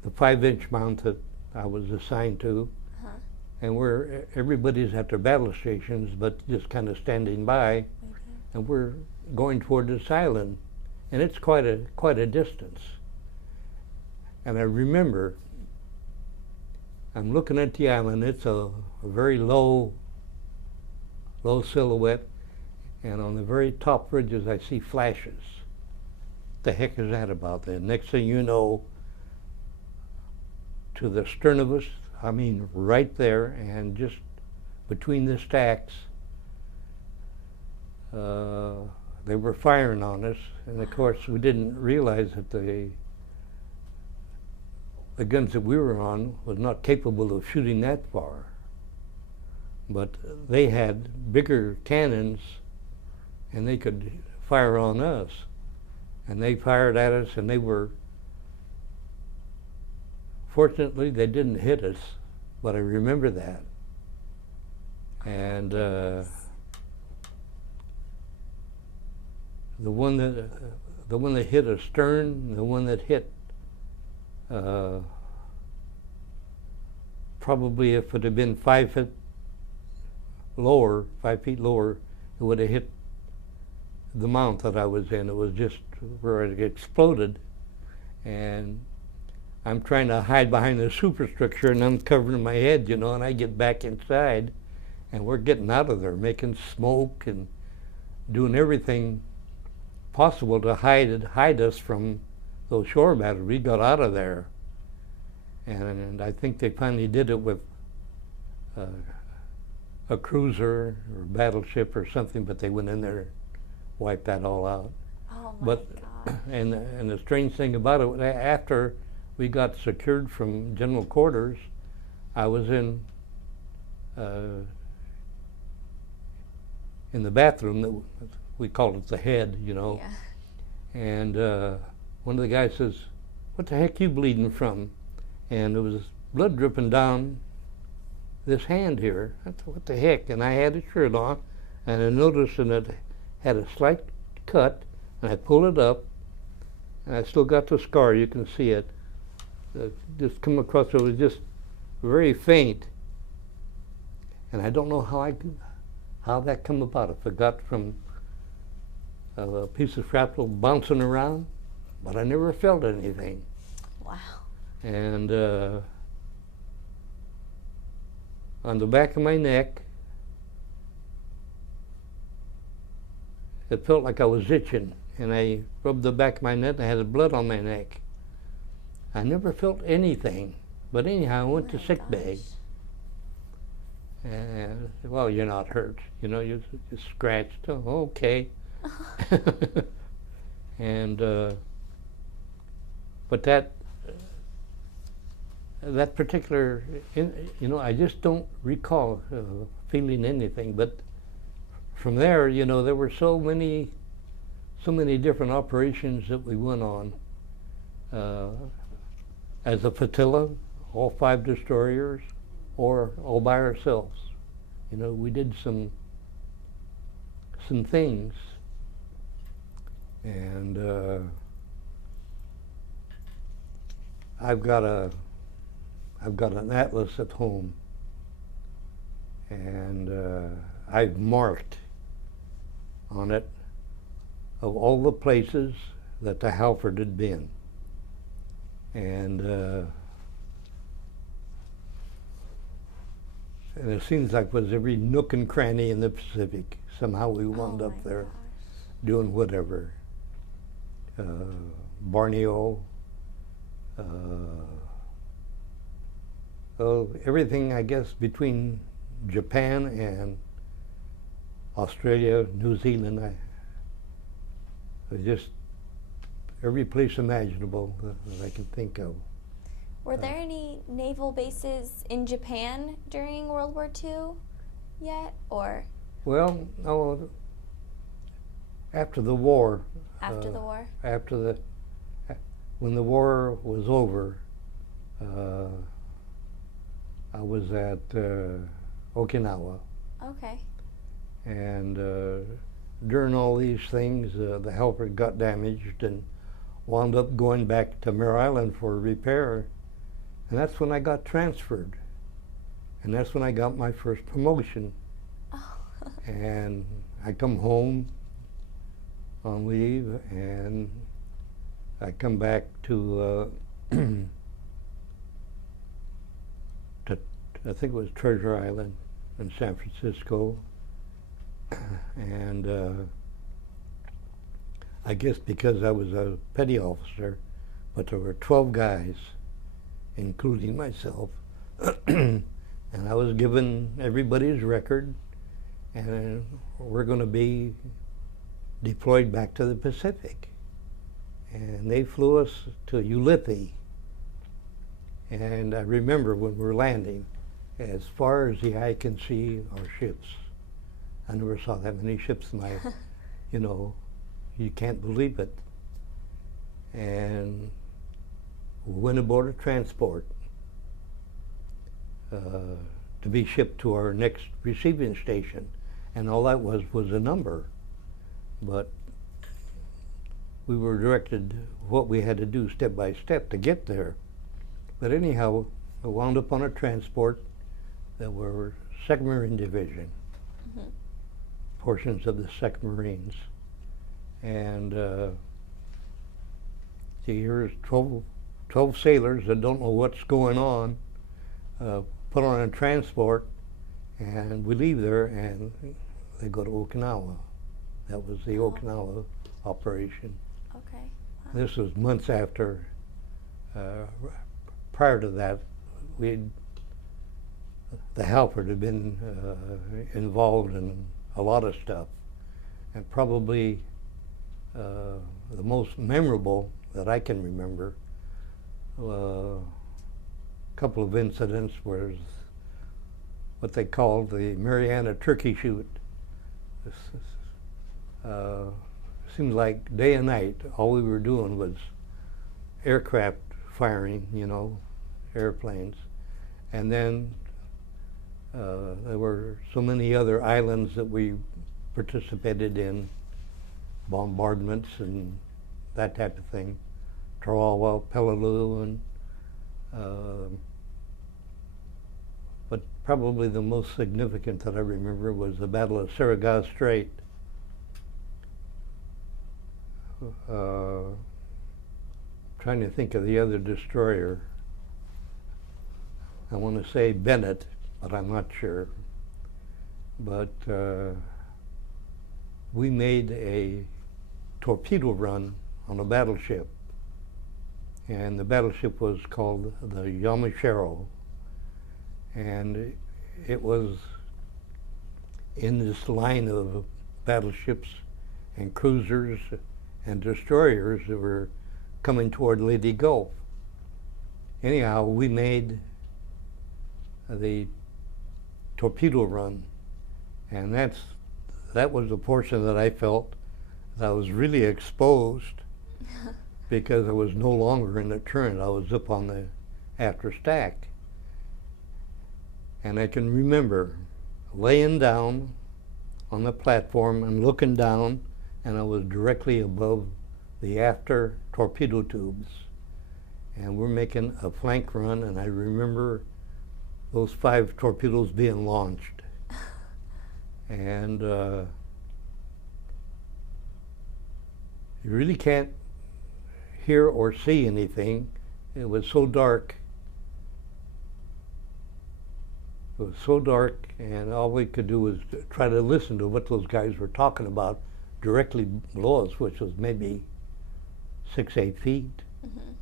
the 5-inch mount that I was assigned to, and where everybody's at their battle stations, but just kind of standing by, and we're going toward this island, and it's quite a distance. And I remember I'm looking at the island. It's a very low silhouette, and on the very top ridges I see flashes. What the heck is that about? The next thing you know, to the stern of us, I mean right there, and just between the stacks, they were firing on us, and of course we didn't realize that the guns that we were on was not capable of shooting that far. But they had bigger cannons, and they could fire on us. And they fired at us, and they were, fortunately they didn't hit us, but I remember that. And the one that hit astern, the one that hit probably if it had been 5 feet lower, it would have hit the mount that I was in. It was just where it exploded, and I'm trying to hide behind the superstructure, and I'm covering my head, and I get back inside, and we're getting out of there, making smoke and doing everything possible to hide us from those shore battles. We got out of there, and I think they finally did it with a cruiser or battleship or something, but they went in there and wiped that all out. Oh my God. And the strange thing about it, after we got secured from general quarters, I was in the bathroom that we called it the head, Yeah. and one of the guys says, "What the heck you bleeding from?" And there was blood dripping down this hand here. I thought, what the heck? And I had a shirt on, and I noticed that it had a slight cut, and I pulled it up, and I still got the scar. You can see it. Just come across, it was just very faint. And I don't know how that come about. If it got from a piece of shrapnel bouncing around, but I never felt anything. Wow. And on the back of my neck, it felt like I was itching, and I rubbed the back of my neck, and I had blood on my neck. I never felt anything, but anyhow, I went to sick bay. And, well, you're not hurt, you're scratched. Oh, okay. And, but that particular, I just don't recall feeling anything. But from there, there were so many different operations that we went on. As a flotilla, all 5 destroyers, or all by ourselves. You know, we did some things, and I've got an atlas at home, and I've marked on it of all the places that the Halford had been, and it seems like it was every nook and cranny in the Pacific. Somehow we wound up there doing whatever. Borneo, everything, I guess, between Japan and Australia, New Zealand, just every place imaginable that I can think of. Were there any naval bases in Japan during World War II yet, or? Well, no. After the war. After the war? When the war was over, I was at Okinawa. Okay. And during all these things, the Halford got damaged and wound up going back to Mare Island for repair. And that's when I got transferred. And that's when I got my first promotion. Oh. And I come home on leave, and I come back to, I think it was Treasure Island in San Francisco. And I guess because I was a petty officer, but there were 12 guys, including myself, and I was given everybody's record, and we're going to be deployed back to the Pacific. And they flew us to Ulithi. And I remember when we were landing, as far as the eye can see are ships. I never saw that many ships in my, you know, you can't believe it. And we went aboard a transport to be shipped to our next receiving station. And all that was a number. But we were directed what we had to do step by step to get there. But anyhow, I wound up on a transport that were 2nd Marine Division, portions of the 2nd Marines. And here's 12 sailors that don't know what's going on, put on a transport, and we leave there and they go to Okinawa. That was the Okinawa operation. Okay. Wow. This was months after. Prior to that, the Halford had been involved in a lot of stuff, and probably the most memorable that I can remember, a couple of incidents was what they called the Mariana Turkey Shoot. Seems like day and night, all we were doing was aircraft firing, you know, airplanes. And then there were so many other islands that we participated in, bombardments and that type of thing. Tarawa, Peleliu, and but probably the most significant that I remember was the Battle of Surigao Strait. Trying to think of the other destroyer. I want to say Bennett, but I'm not sure. But we made a torpedo run on a battleship, and the battleship was called the Yamashiro, and it was in this line of battleships and cruisers and destroyers that were coming toward Leyte Gulf. Anyhow, we made the torpedo run, and that was the portion that I felt that I was really exposed because I was no longer in the turret. I was up on the after stack. And I can remember laying down on the platform and looking down, and I was directly above the after torpedo tubes. And we're making a flank run, and I remember those 5 torpedoes being launched. And you really can't hear or see anything. It was so dark. It was so dark, and all we could do was try to listen to what those guys were talking about directly below us, which was maybe 6, 8 feet. Mm-hmm.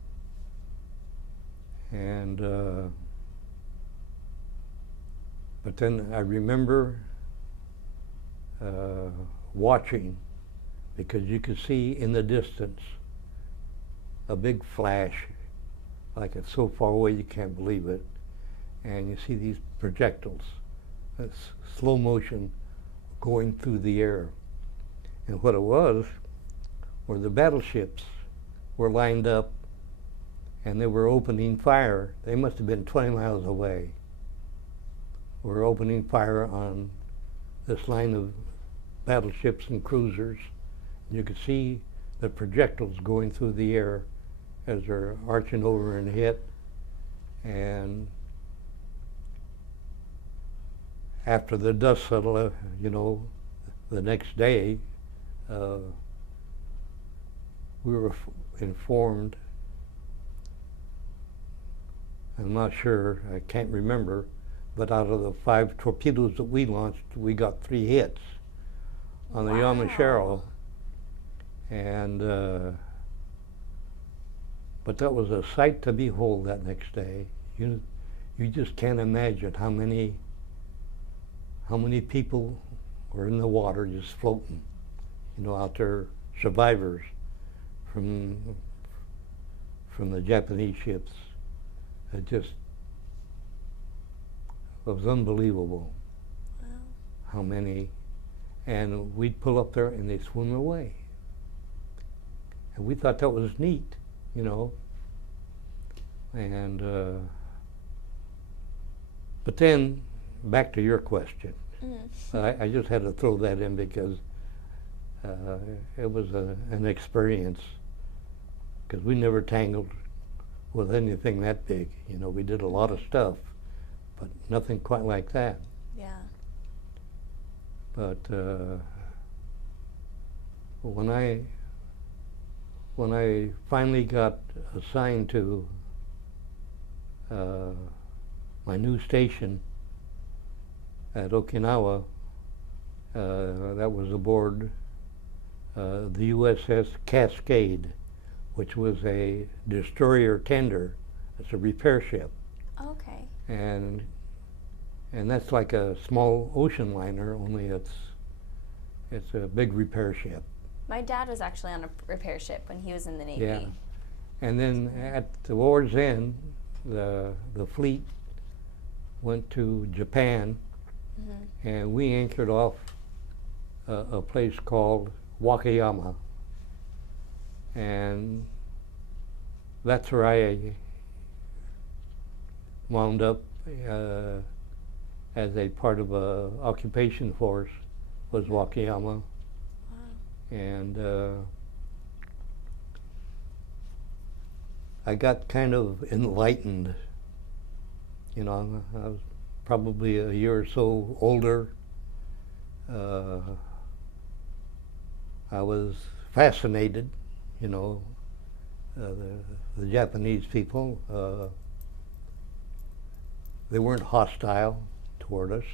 And but then I remember watching, because you could see in the distance a big flash, like it's so far away you can't believe it. And you see these projectiles, slow motion, going through the air. And what it was, were the battleships were lined up, and they were opening fire. They must have been 20 miles away. Were opening fire on this line of battleships and cruisers. You could see the projectiles going through the air as they're arching over and hit. And after the dust settled, you know, the next day, we were informed, I'm not sure, I can't remember, but out of the 5 torpedoes that we launched, we got 3 hits on the Yamashiro. And but that was a sight to behold that next day. You just can't imagine how many people were in the water just floating, you know, out there, survivors from the Japanese ships. It just was unbelievable. Wow. How many, and we'd pull up there and they'd swim away. And we thought that was neat, you know. And but then back to your question. I just had to throw that in because it was an experience, because we never tangled with anything that big. You know, we did a lot of stuff, but nothing quite like that. Yeah. But when I finally got assigned to my new station at Okinawa, that was aboard the USS Cascade, which was a destroyer tender. It's a repair ship. Okay. And that's like a small ocean liner, only it's a big repair ship. My dad was actually on a repair ship when he was in the Navy. Yeah. And then at the war's end, the fleet went to Japan, and we anchored off a place called Wakayama. And that's where I wound up as a part of a occupation force, was Wakayama. Wow. And I got kind of enlightened. You know, I was probably a year or so older. I was fascinated, you know, the Japanese people. They weren't hostile toward us.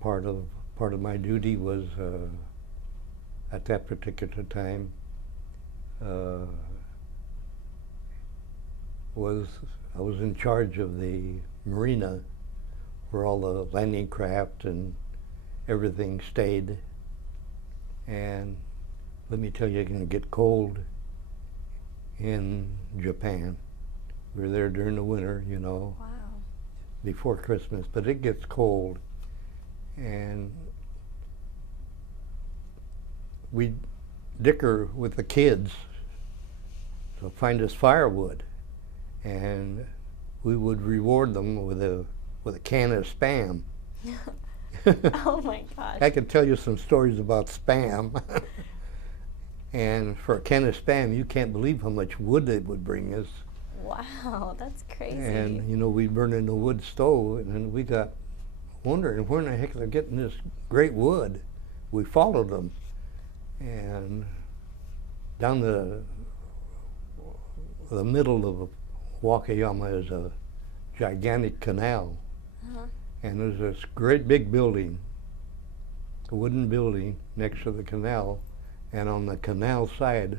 Part of my duty was at that particular time I was in charge of the marina where all the landing craft and everything stayed. And let me tell you, it can get cold in Japan. We were there during the winter, you know, Wow. before Christmas, but it gets cold. And we dicker with the kids to find us firewood. and we would reward them with a can of Spam. Oh my gosh. I could tell you some stories about Spam. And for a can of Spam, you can't believe how much wood they would bring us. Wow, that's crazy. And, you know, we'd burn in a wood stove, and then we got wondering where in the heck they're getting this great wood. We followed them, and down the middle of Wakayama is a gigantic canal. Uh-huh. And there's this great big building, a wooden building next to the canal, and on the canal side,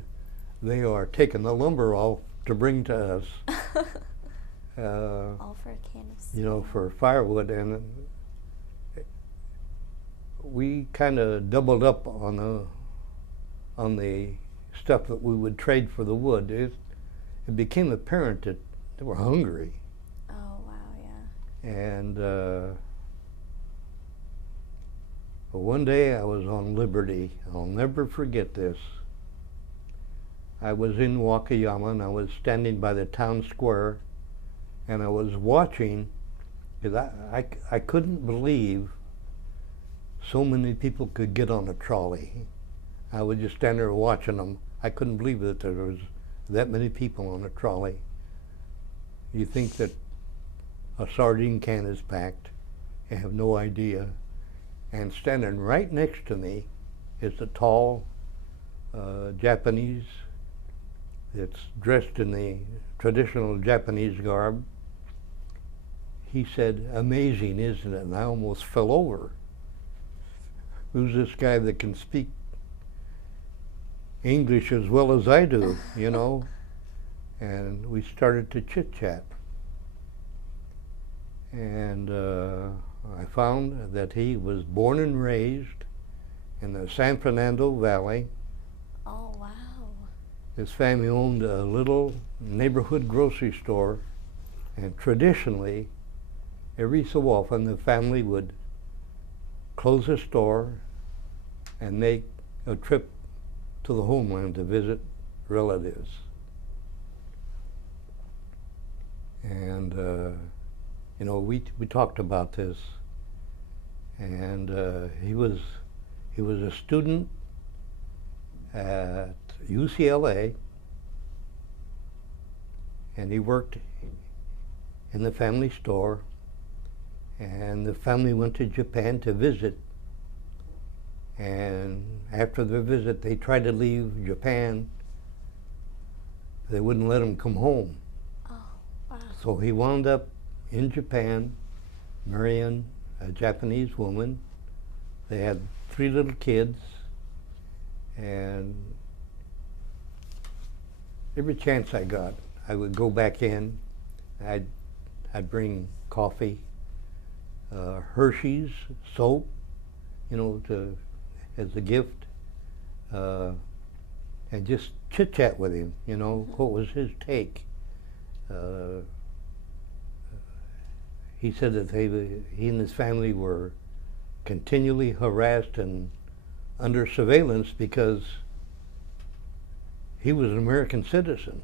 they are taking the lumber off to bring to us. All for a can of You know, for firewood, and we kind of doubled up on the stuff that we would trade for the wood. It became apparent that they were hungry. Oh wow, yeah. And one day I was on Liberty. I'll never forget this. I was in Wakayama, and I was standing by the town square, and I was watching, because I couldn't believe so many people could get on a trolley. I would just stand there watching them. I couldn't believe that there was that many people on a trolley. You think that a sardine can is packed. You have no idea. And standing right next to me is a tall Japanese that's dressed in the traditional Japanese garb. He said, "Amazing, isn't it?" And I almost fell over. Who's this guy that can speak English as well as I do, you know? And we started to chit-chat. And I found that he was born and raised in the San Fernando Valley. Oh wow. His family owned a little neighborhood grocery store, and traditionally, every so often, the family would close the store and make a trip to the homeland to visit relatives. And you know, we talked about this, and he was a student at UCLA, and he worked in the family store, and the family went to Japan to visit, and after the visit they tried to leave Japan. They wouldn't let him come home. Oh wow. So he wound up in Japan marrying a Japanese woman. They had 3 little kids, and every chance I got, I would go back in. I'd bring coffee, Hershey's soap, you know, as a gift, and just chit chat with him. You know, what was his take? He said that he and his family were continually harassed and under surveillance because he was an American citizen.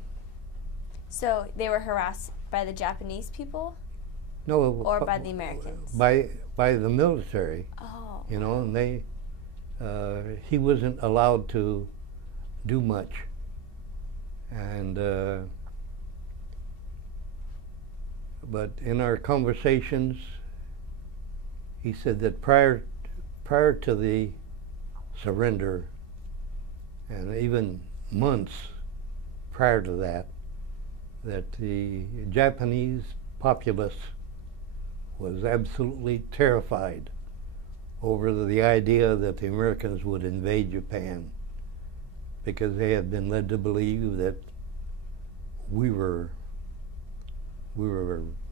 So they were harassed by the Japanese people? No, Or by the Americans? By the military. Oh. You know, and he wasn't allowed to do much. And but in our conversations, he said that prior to the surrender, and even months prior to that the Japanese populace was absolutely terrified over the idea that the Americans would invade Japan, because they had been led to believe that we were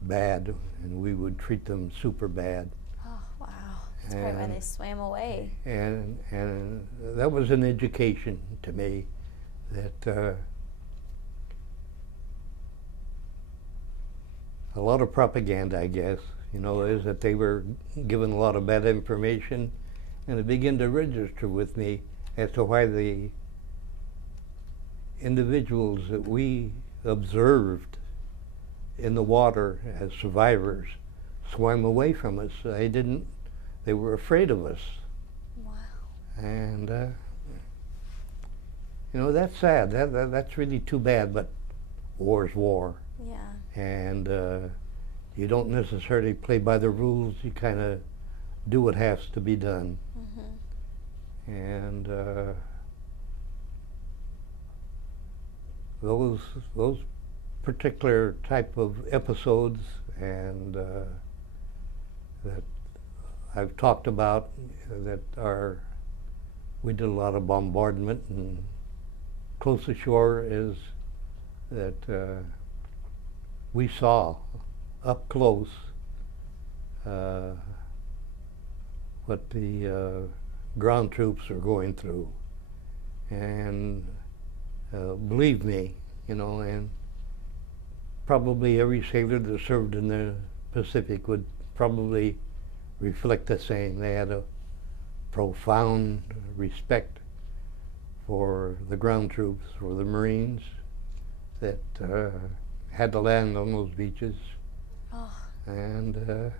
bad and we would treat them super bad. Oh wow. That's probably why they swam away. And that was an education to me that a lot of propaganda, I guess, you know, is that they were given a lot of bad information, and it began to register with me as to why the individuals that we observed in the water as survivors swam away from us. They were afraid of us. Wow. And, that's sad. That's really too bad, but war's war. Yeah. And you don't necessarily play by the rules. You kind of do what has to be done. Mm-hmm. And those particular type of episodes and that I've talked about we did a lot of bombardment, and close ashore is that we saw up close what the ground troops are going through. And believe me, and probably every sailor that served in the Pacific would probably reflect the same. They had a profound respect for the ground troops, for the Marines that had to land on those beaches. Oh. And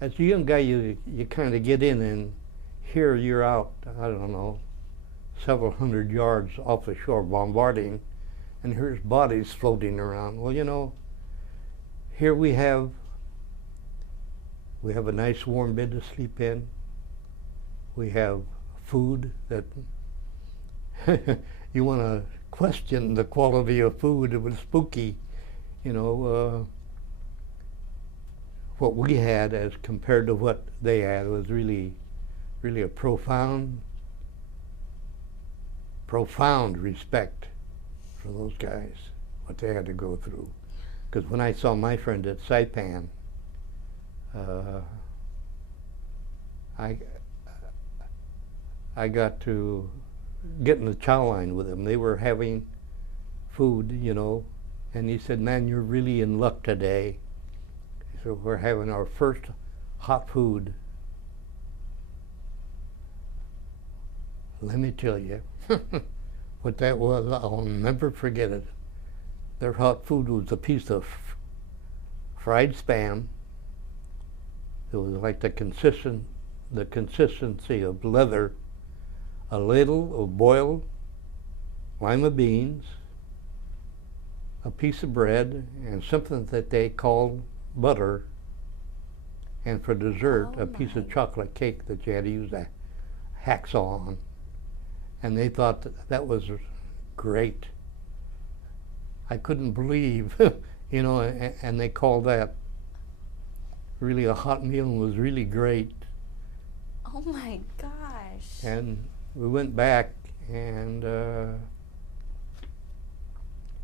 as a young guy, you kind of get in, and here you're out, I don't know, several hundred yards off the shore bombarding, and here's bodies floating around. Well, here we have a nice warm bed to sleep in. We have food that you want to question the quality of food. It was spooky, what we had as compared to what they had was really, really a profound respect for those guys, what they had to go through. Because when I saw my friend at Saipan, I got to get in the chow line with him. They were having food, and he said, "Man, you're really in luck today." So we're having our first hot food. Let me tell you what that was. I'll never forget it. Their hot food was a piece of fried Spam. It was like the consistency of leather, a ladle of boiled lima beans, a piece of bread, and something that they called butter, and for dessert, a piece of chocolate cake that you had to use a hacksaw on. And they thought that was great. I couldn't believe, and they called that really a hot meal and was really great. Oh my gosh. And we went back, and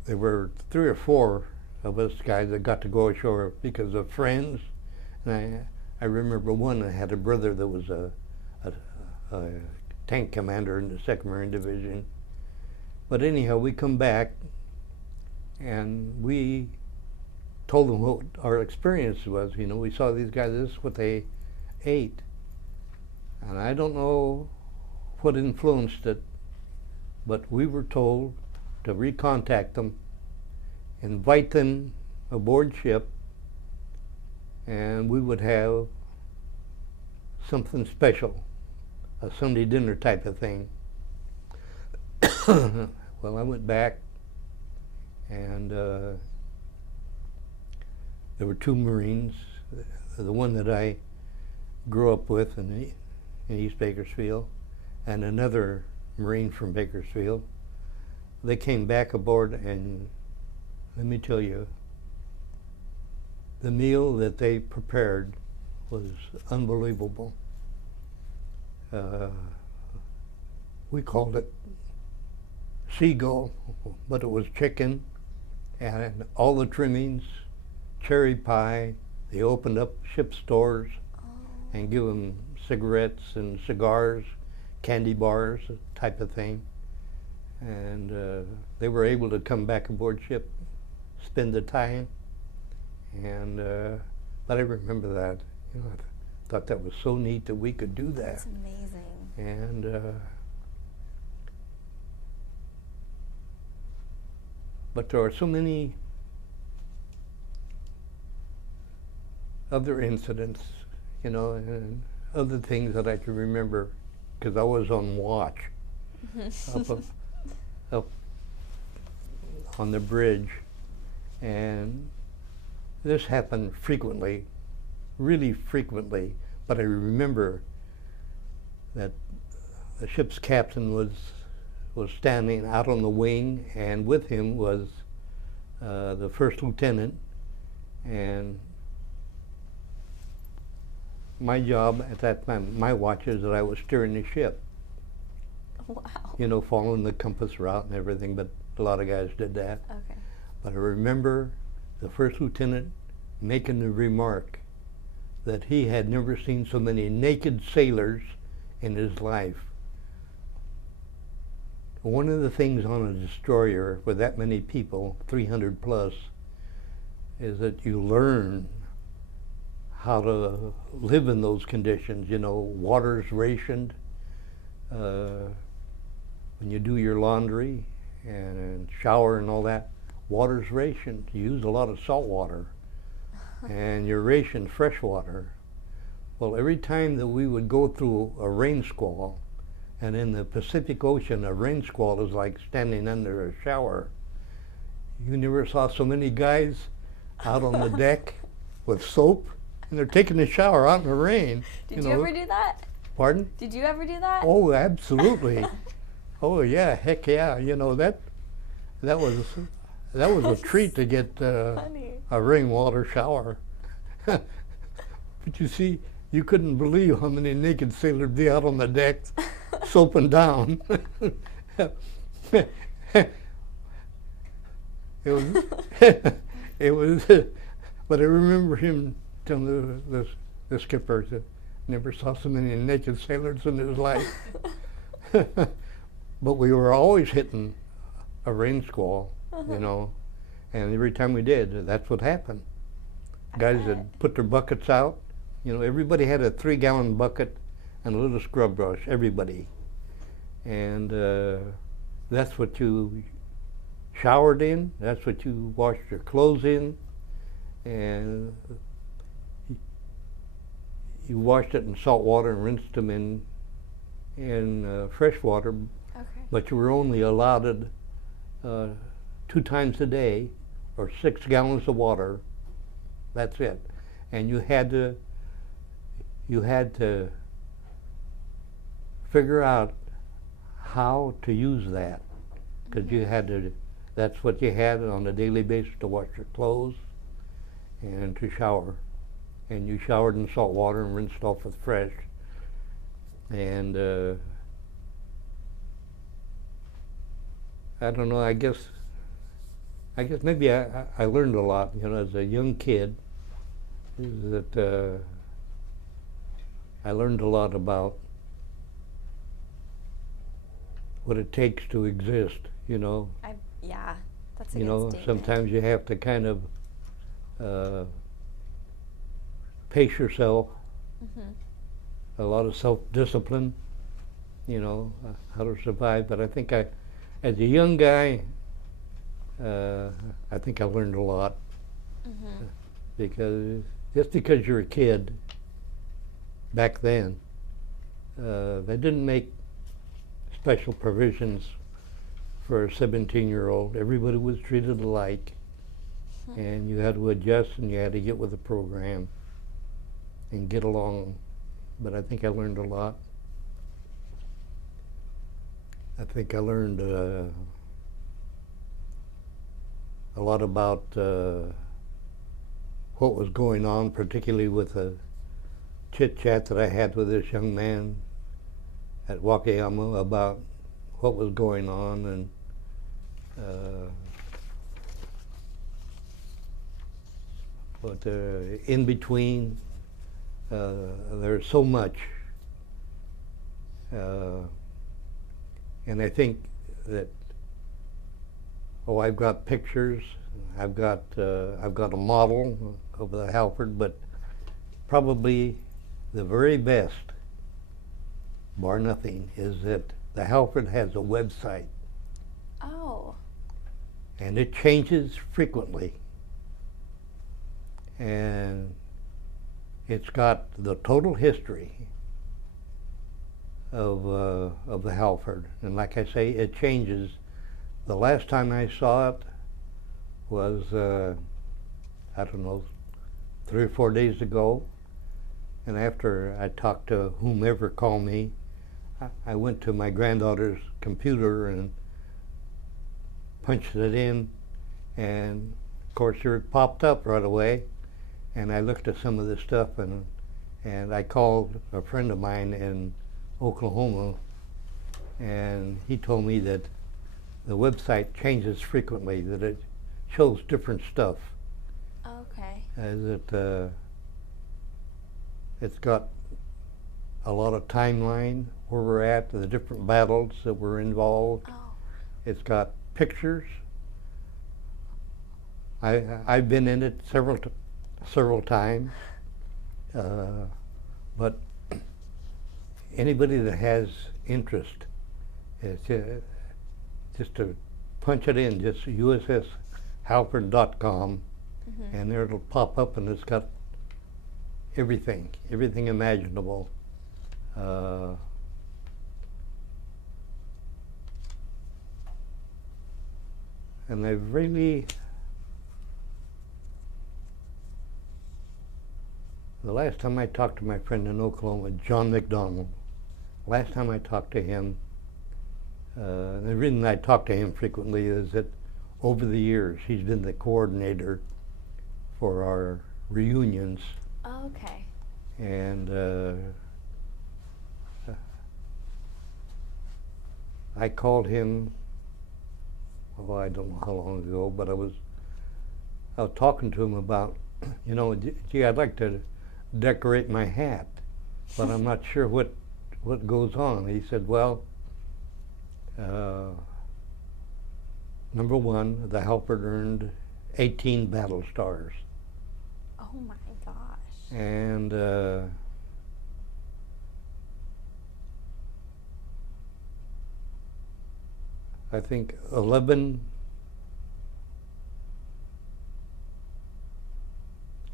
there were 3 or 4 of us guys that got to go ashore because of friends. And I remember one that had a brother that was a tank commander in the 2nd Marine Division. But anyhow, we come back, and we told them what our experience was. We saw these guys, this is what they ate. And I don't know what influenced it, but we were told to recontact them, invite them aboard ship, and we would have something special, a Sunday dinner type of thing. Well, I went back, and there were 2 Marines, the one that I grew up with in East Bakersfield, and another Marine from Bakersfield. They came back aboard, and let me tell you, the meal that they prepared was unbelievable. We called it seagull, but it was chicken and all the trimmings, cherry pie. They opened up ship stores and give them cigarettes and cigars, candy bars, type of thing. And they were able to come back aboard ship, spend the time, and but I remember that. I thought that was so neat that we could do that. That's amazing. But there are so many other incidents, you know, and other things that I can remember because I was on watch up on the bridge, and this happened frequently, really frequently. But I remember that the ship's captain was standing out on the wing, and with him was the first lieutenant, and my job at that time, my watch, is that I was steering the ship. Wow. You know, following the compass route and everything, but a lot of guys did that. Okay. But I remember the first lieutenant making the remark that he had never seen so many naked sailors in his life. One of the things on a destroyer with that many people, 300 plus, is that you learn how to live in those conditions. You know, water's rationed. When you do your laundry and shower and all that, water's rationed. You use a lot of salt water, and you're rationed fresh water. Well, every time that we would go through a rain squall, and in the Pacific Ocean, a rain squall is like standing under a shower. You never saw so many guys out on the deck with soap, and they're taking a shower out in the rain. Did you ever do that? Pardon? Did you ever do that? Oh, absolutely. Oh yeah, heck yeah. You know, that was a treat to get a rainwater shower. But you see, you couldn't believe how many naked sailors be out on the deck soaping down. it was, but I remember him telling the skipper that never saw so many naked sailors in his life. But we were always hitting a rain squall, you know, and every time we did, that's what happened. Guys that put their buckets out, you know, everybody had a 3-gallon bucket and a little scrub brush, everybody. And that's what you showered in, that's what you washed your clothes in, and you washed it in salt water and rinsed them in fresh water. Okay. But you were only allotted 2 times a day, or 6 gallons of water. That's it. And you had to figure out how to use that, because you had to. That's what you had on a daily basis to wash your clothes and to shower. And you showered in salt water and rinsed off with fresh. And I don't know, I guess maybe I learned a lot, you know, as a young kid, that I learned a lot about what it takes to exist, you know. Yeah, that's a you good know, statement. sometimes you have to kind of pace yourself, a lot of self-discipline, you know, how to survive. But I think as a young guy, I think I learned a lot, because just because you're a kid back then, they didn't make special provisions for a 17-year-old. Everybody was treated alike, and you had to adjust and you had to get with the program and get along. But I think I learned a lot. I think I learned a lot about what was going on, particularly with the chit-chat that I had with this young man at Wakayama about what was going on, and but in between, there's so much, and I think that, I've got pictures, I've got a model of the Halford, but probably the very best, bar nothing, is that the Halford has a website. Oh. and it changes frequently. And it's got the total history of the Halford. And like I say, it changes. The last time I saw it was, I don't know, 3 or 4 days ago. And after I talked to whomever called me, I went to my granddaughter's computer and punched it in, and of course it popped up right away. And I looked at some of this stuff, and I called a friend of mine in Oklahoma, and he told me that the website changes frequently, that it shows different stuff. Okay. As it's got a lot of timeline, where we're at, the different battles that were involved. Oh. It's got pictures. I've been in it several times, but anybody that has interest, it's just to punch it in, just usshalford.com, and there it'll pop up, and it's got everything imaginable. And I've really, the last time I talked to my friend in Oklahoma, John McDonald, last time I talked to him, the reason I talk to him frequently is that over the years he's been the coordinator for our reunions. Oh, okay. And I called him, oh, I don't know how long ago, but I was talking to him about, you know, gee, I'd like to decorate my hat, but I'm not sure what goes on. He said, well, number one, the Halford earned 18 battle stars. Oh my gosh. And I think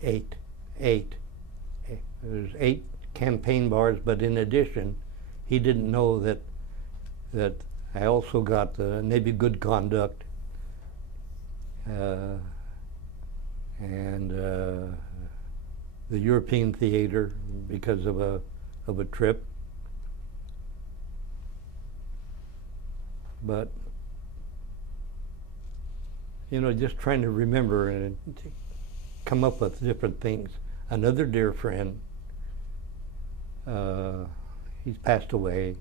8. There's 8 campaign bars, but in addition, he didn't know that I also got the Navy Good Conduct and the European Theater because of a trip. But you know, just trying to remember and come up with different things. Another dear friend, he's passed away,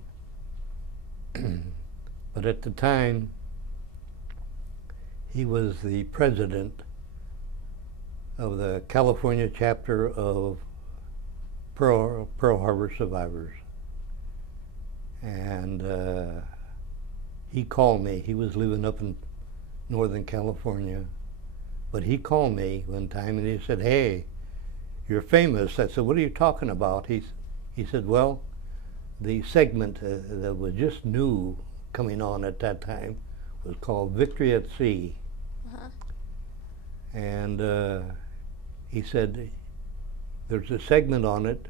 but at the time he was the president of the California chapter of Pearl Harbor survivors. And he called me. He was living up in Northern California, but he called me one time and he said, hey, you're famous. I said, what are you talking about? He said, well, the segment that was just new coming on at that time was called Victory at Sea. Uh-huh. And he said, there's a segment on it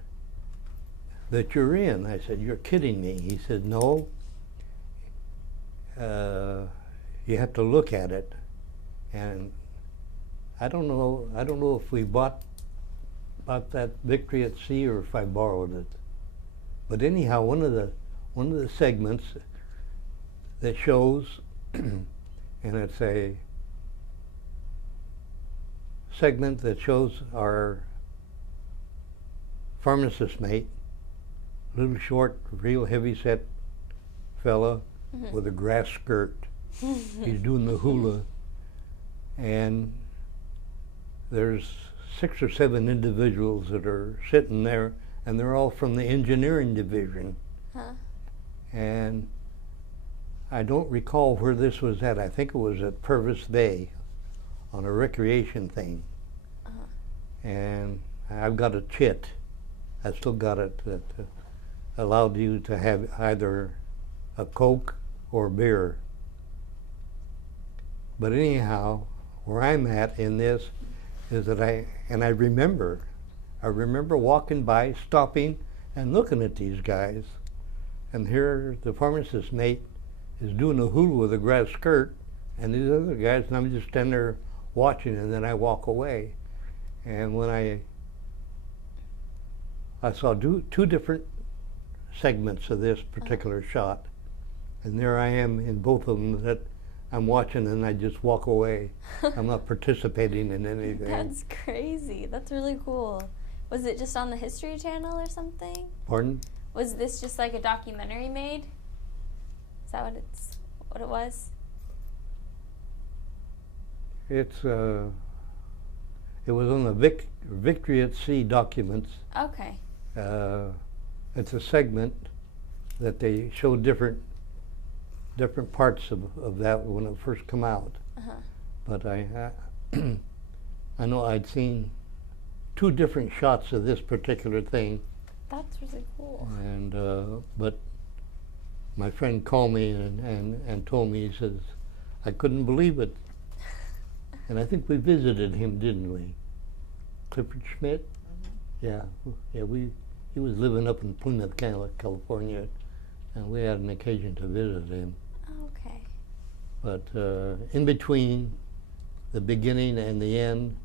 that you're in. I said, you're kidding me. He said, no, you have to look at it. And I don't know if we bought that Victory at Sea or if I borrowed it. But anyhow, one of the segments that shows, and it's a segment that shows our pharmacist mate, little short, real heavy set fella with a grass skirt. He's doing the hula, and there's 6 or 7 individuals that are sitting there, and they're all from the engineering division. Huh. And I don't recall where this was at. I think it was at Purvis Bay on a recreation thing. And I've got a chit. I still got it that allowed you to have either a Coke or beer. But anyhow, where I'm at in this is that I remember walking by, stopping, and looking at these guys. And here the pharmacist mate is doing a hula with a grass skirt, and these other guys, and I'm just standing there watching, and then I walk away. And when I saw two different segments of this particular shot, and there I am in both of them that I'm watching, and I just walk away. I'm not participating in anything. That's crazy. That's really cool. Was it just on the History Channel or something? Pardon? Was this just like a documentary made? Is that what it was? It was on the Victory at Sea documents. Okay. It's a segment that they show different parts of that when it first come out. Uh-huh. But I know I'd seen two different shots of this particular thing. That's really cool. And but my friend called me and told me, he says, I couldn't believe it. And I think we visited him, didn't we? Clifford Schmidt? Mm-hmm. Yeah, he was living up in Plymouth, California, and we had an occasion to visit him. Okay. But in between the beginning and the end,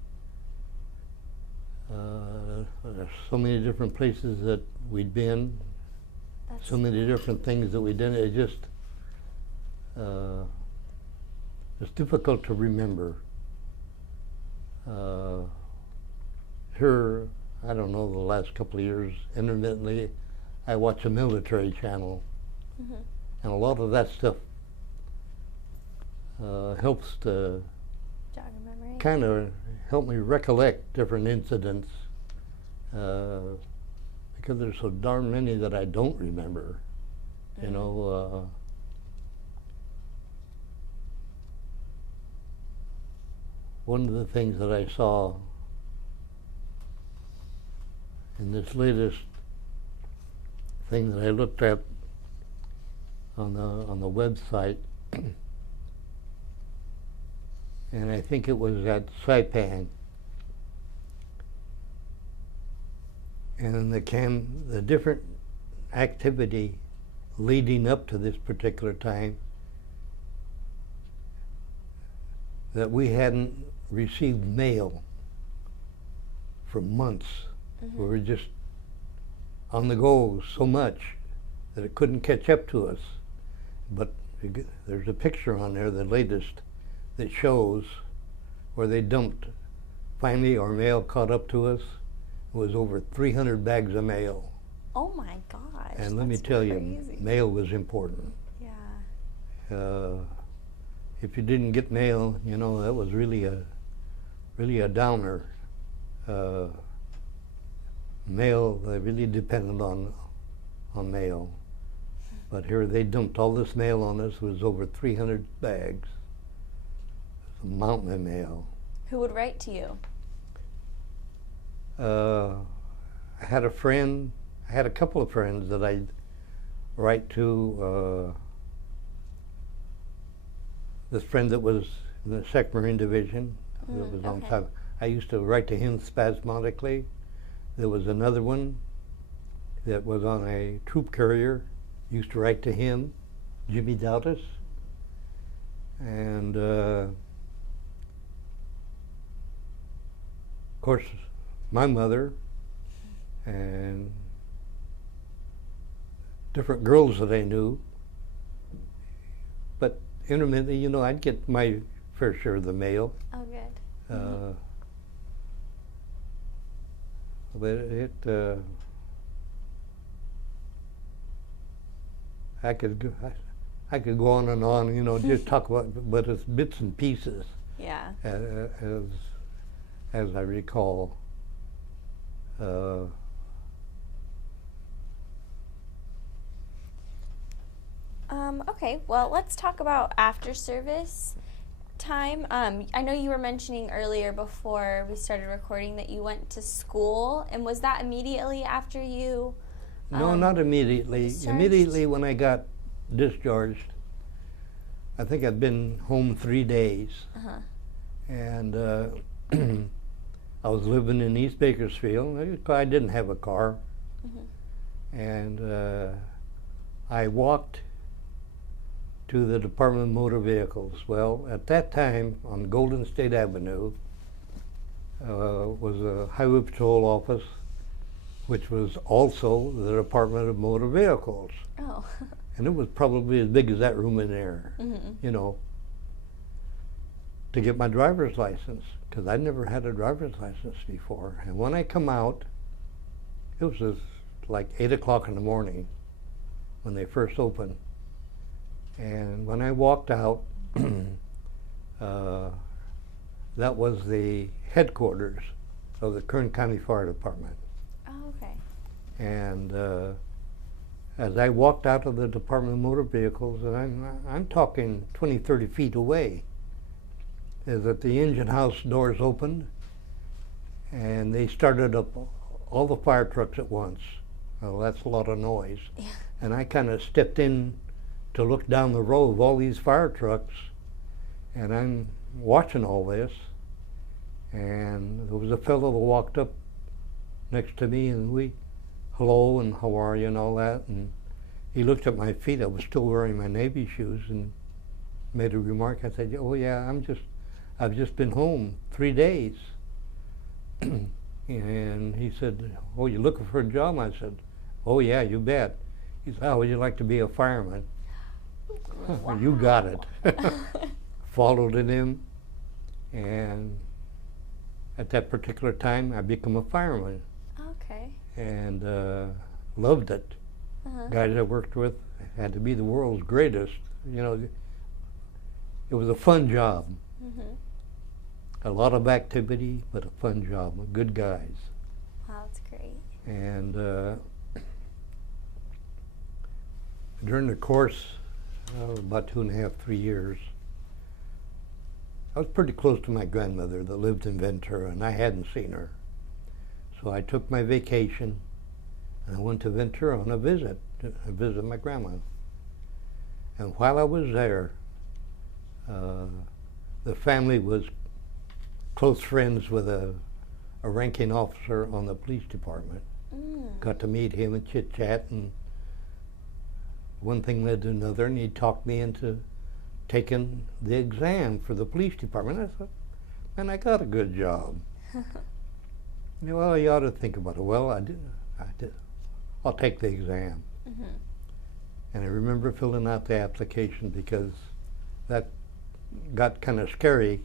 there's so many different places that we'd been, so many different things that we did. It just, it's difficult to remember. Here, I don't know, the last couple of years, intermittently, I watch a military channel. Mm-hmm. And a lot of that stuff helps to jog your memory. Kind of help me recollect different incidents, because there's so darn many that I don't remember. Mm-hmm. You know, one of the things that I saw in this latest thing that I looked at on the website, and I think it was at Saipan, and the different activity leading up to this particular time, that we hadn't received mail for months. Mm-hmm. We were just on the go so much that it couldn't catch up to us. But there's a picture on there, the latest, that shows where they dumped. Finally, our mail caught up to us. It was over 300 bags of mail. Oh my gosh. And let me tell you, mail was important. Yeah. If you didn't get mail, you know, that was really a downer. Mail, they really depended on mail. But here they dumped all this mail on us. It was over 300 bags. It was a mountain of mail. Who would write to you? I had a couple of friends that I'd write to. This friend that was in the 2nd Marine Division, that was on top. I used to write to him spasmodically. There was another one that was on a troop carrier. Used to write to him, Jimmy Doughtis. And of course, my mother and different girls that I knew. But intermittently, you know, I'd get my fair share of the mail. Oh, good. Mm-hmm. But I could go on and on, you know, just talk about, but it's bits and pieces. Yeah. As I recall. Okay, well, let's talk about after service time. I know you were mentioning earlier before we started recording that you went to school, and was that immediately after you? No, not immediately. Discharged? Immediately when I got discharged, I think I'd been home 3 days, Uh-huh. and I was living in East Bakersfield. I didn't have a car, and I walked to the Department of Motor Vehicles. Well, at that time, on Golden State Avenue, was a Highway Patrol office, which was also the Department of Motor Vehicles. Oh. And it was probably as big as that room in there, you know, to get my driver's license, because I'd never had a driver's license before. And when I come out, it was just like 8 o'clock in the morning when they first opened. And when I walked out, that was the headquarters of the Kern County Fire Department. Oh, okay. And as I walked out of the Department of Motor Vehicles, and I'm talking 20, 30 feet away, is that the engine house doors opened, and they started up all the fire trucks at once. Well, that's a lot of noise. Yeah. And I kind of stepped in to look down the row of all these fire trucks, and I'm watching all this, and there was a fellow that walked up next to me, and we, hello, and how are you, and all that, and he looked at my feet. I was still wearing my Navy shoes, and made a remark. I said, oh yeah, I've just been home 3 days. And he said, oh, you looking for a job? I said, oh yeah, you bet. He said, how would you like to be a fireman? Wow. You got it. Followed in him, and at that particular time, I became a fireman, Okay. and loved it. Guys I worked with had to be the world's greatest. You know, it was a fun job. A lot of activity, but a fun job. Good guys. Wow, that's great. And during the course of about 2.5, 3 years, I was pretty close to my grandmother that lived in Ventura, and I hadn't seen her. So I took my vacation, and I went to Ventura on a visit, to visit my grandma. And while I was there, the family was close friends with a ranking officer on the police department. Got to meet him and chit-chat, and one thing led to another, and he talked me into taking the exam for the police department. I thought, man, I got a good job. Well, you ought to think about it. Well, I did. I'll take the exam. And I remember filling out the application because that got kind of scary.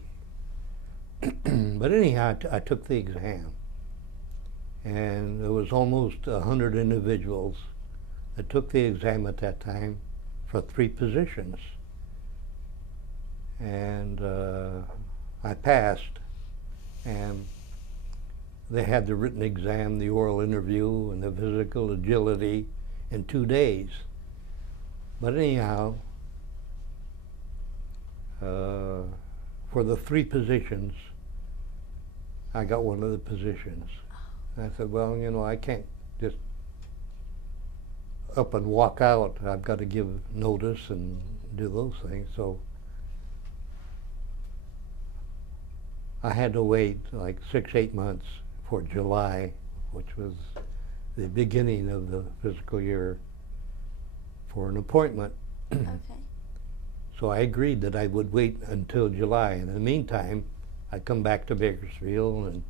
But anyhow, I took the exam. And there was almost 100 individuals that took the exam at that time for 3 positions. And I passed, and they had the written exam, the oral interview, and the physical agility in 2 days. But anyhow, for the 3 positions, I got one of the positions. And I said, well, you know, I can't just up and walk out. I've got to give notice and do those things. So I had to wait like 6, 8 months for July, which was the beginning of the fiscal year, for an appointment. Okay. So I agreed that I would wait until July. And in the meantime, I come back to Bakersfield and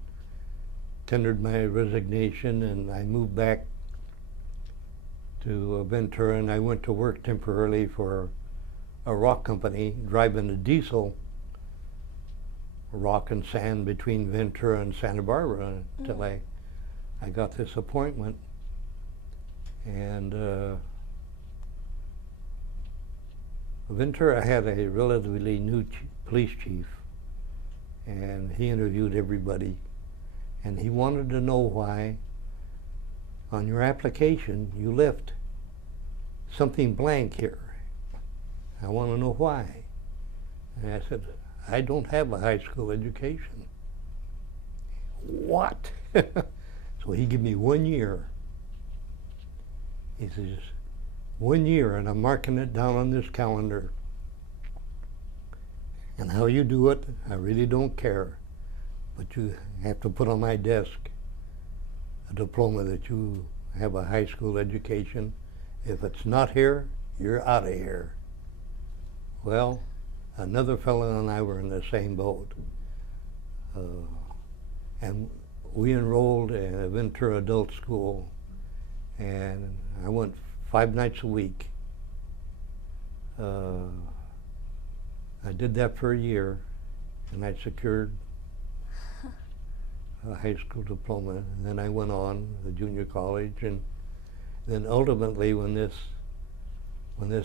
tendered my resignation, and I moved back to Ventura, and I went to work temporarily for a rock company, driving a diesel rock and sand between Ventura and Santa Barbara until I got this appointment. And Ventura had a relatively new police chief, and he interviewed everybody, and he wanted to know why on your application you left something blank here. I want to know why. And I said, I don't have a high school education. What? So he gave me 1 year. He says, 1 year, and I'm marking it down on this calendar. And how you do it, I really don't care. But you have to put on my desk a diploma that you have a high school education. If it's not here, you're out of here. Well, another fellow and I were in the same boat. And we enrolled in a Ventura Adult School, and I went 5 nights a week. I did that for a year, and I secured a high school diploma, and then I went on to junior college, and then ultimately when this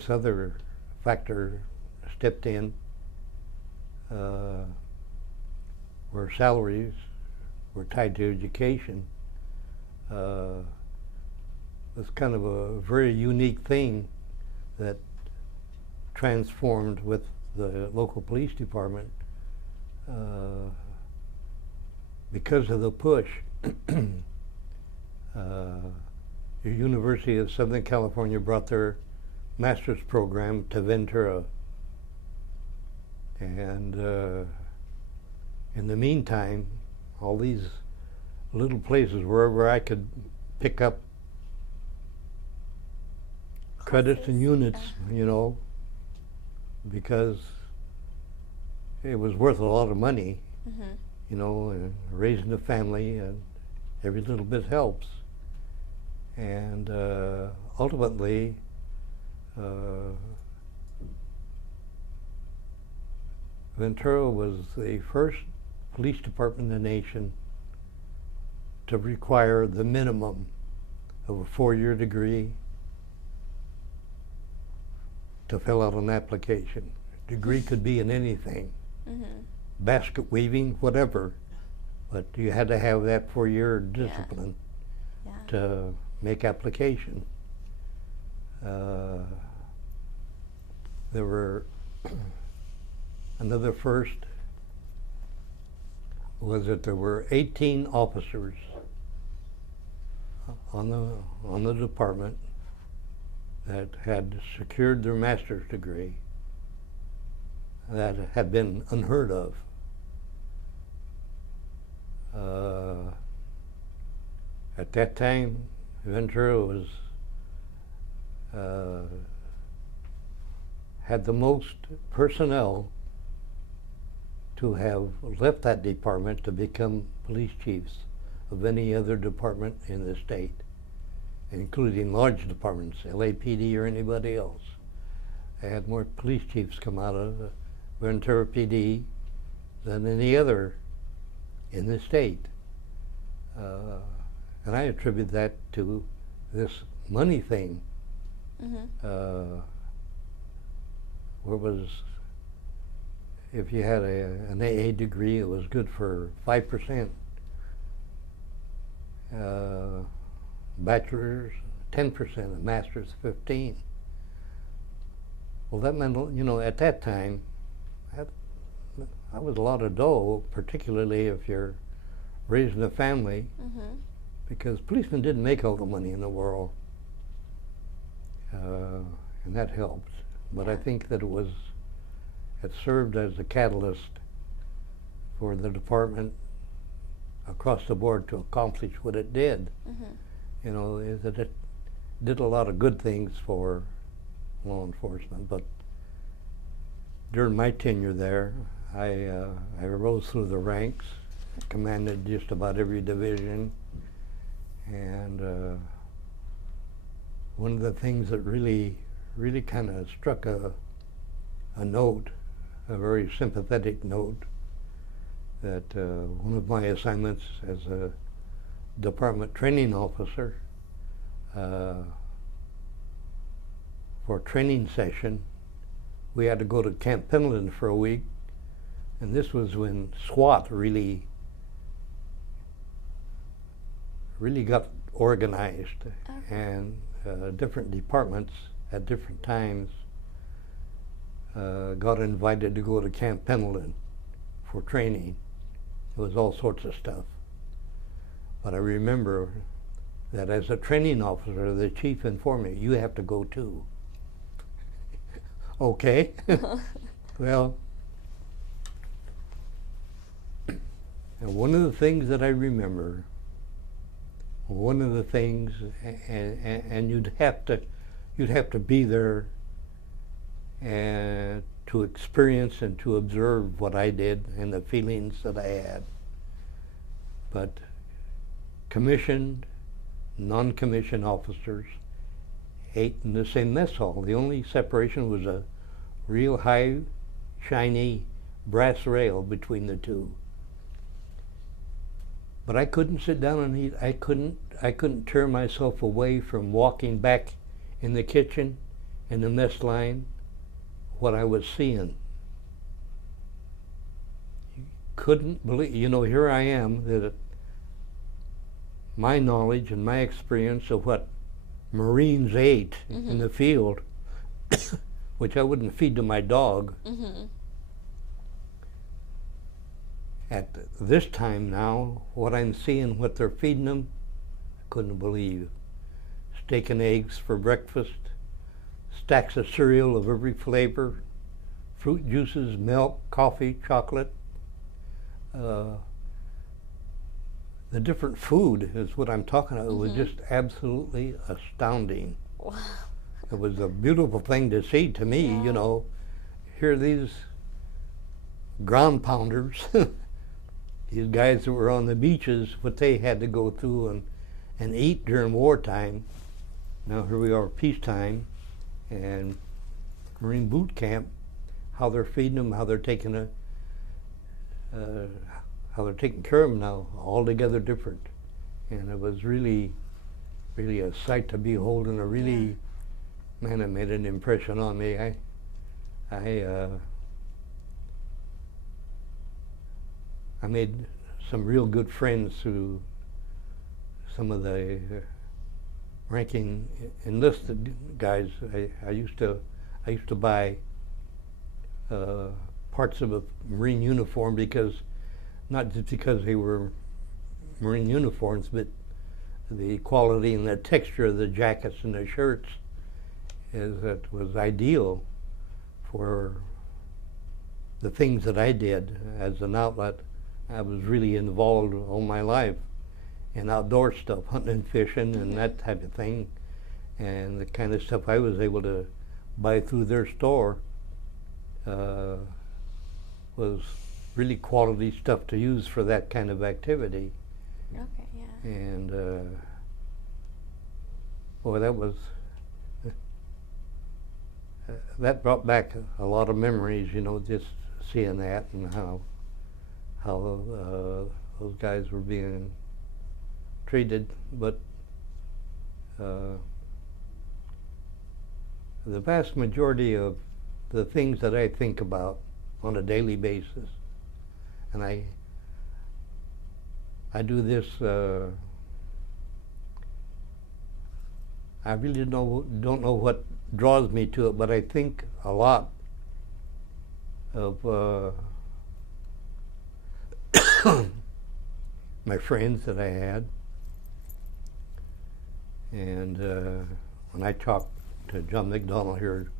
other factor stepped in, where salaries were tied to education, was kind of a very unique thing that transformed with the local police department. Because of the push, the University of Southern California brought their master's program to Ventura. And in the meantime, all these little places, wherever I could pick up credits and units, you know, because it was worth a lot of money, you know, and raising a family, and every little bit helps. And ultimately, Ventura was the first police department in the nation to require the minimum of a 4-year degree to fill out an application. Degree could be in anything, basket weaving, whatever, but you had to have that 4-year discipline to make application. There were another first was that there were 18 officers on the department that had secured their master's degree. That had been unheard of. At that time, Ventura was had the most personnel to have left that department to become police chiefs of any other department in the state, including large departments, LAPD or anybody else. They had more police chiefs come out of Ventura PD than any other in the state. And I attribute that to this money thing. Where was, if you had an AA degree, it was good for 5%. Bachelor's, 10%, a master's, 15%. Well, that meant, you know, at that time, that was a lot of dough, particularly if you're raising a family, because policemen didn't make all the money in the world, and that helped. But I think that it served as a catalyst for the department across the board to accomplish what it did. You know, is that it did a lot of good things for law enforcement, but during my tenure there, I rose through the ranks, commanded just about every division, and one of the things that really kind of struck a note, a very sympathetic note, that one of my assignments as a department training officer, for a training session, we had to go to Camp Pendleton for a week, and this was when SWAT really got organized, and different departments at different times got invited to go to Camp Pendleton for training. It was all sorts of stuff. But I remember that as a training officer, the chief informed me, you have to go too. Okay. Well, And one of the things that I remember, and you'd have to be there and to experience and to observe what I did and the feelings that I had. But commissioned, non-commissioned officers ate in the same mess hall. The only separation was a real high, shiny brass rail between the two. But I couldn't sit down and eat. I couldn't tear myself away from walking back in the kitchen, in the mess line, what I was seeing. You couldn't believe, here I am, that my knowledge and my experience of what Marines ate in the field, which I wouldn't feed to my dog. At this time now, what I'm seeing, what they're feeding them, I couldn't believe. Steak and eggs for breakfast, stacks of cereal of every flavor, fruit juices, milk, coffee, chocolate. The different food is what I'm talking about. It was just absolutely astounding. Wow. It was a beautiful thing to see to me, Here these ground pounders, these guys that were on the beaches, what they had to go through and eat during wartime. Now here we are, peacetime, and Marine boot camp, how they're feeding them, how they're taking care of them now, altogether different. And it was really, really a sight to behold, and man, it made an impression on me. I made some real good friends through some of the ranking enlisted guys. I used to buy parts of a Marine uniform not just because they were Marine uniforms, but the quality and the texture of the jackets and the shirts was ideal for the things that I did as an outlet. I was really involved all my life in outdoor stuff, hunting and fishing and that type of thing. And the kind of stuff I was able to buy through their store was really quality stuff to use for that kind of activity. Okay, yeah. And boy, that brought back a lot of memories, just seeing that and how those guys were being treated. But the vast majority of the things that I think about on a daily basis, and I do this, I really don't know what draws me to it, but I think a lot of my friends that I had. And when I talked to John McDonald here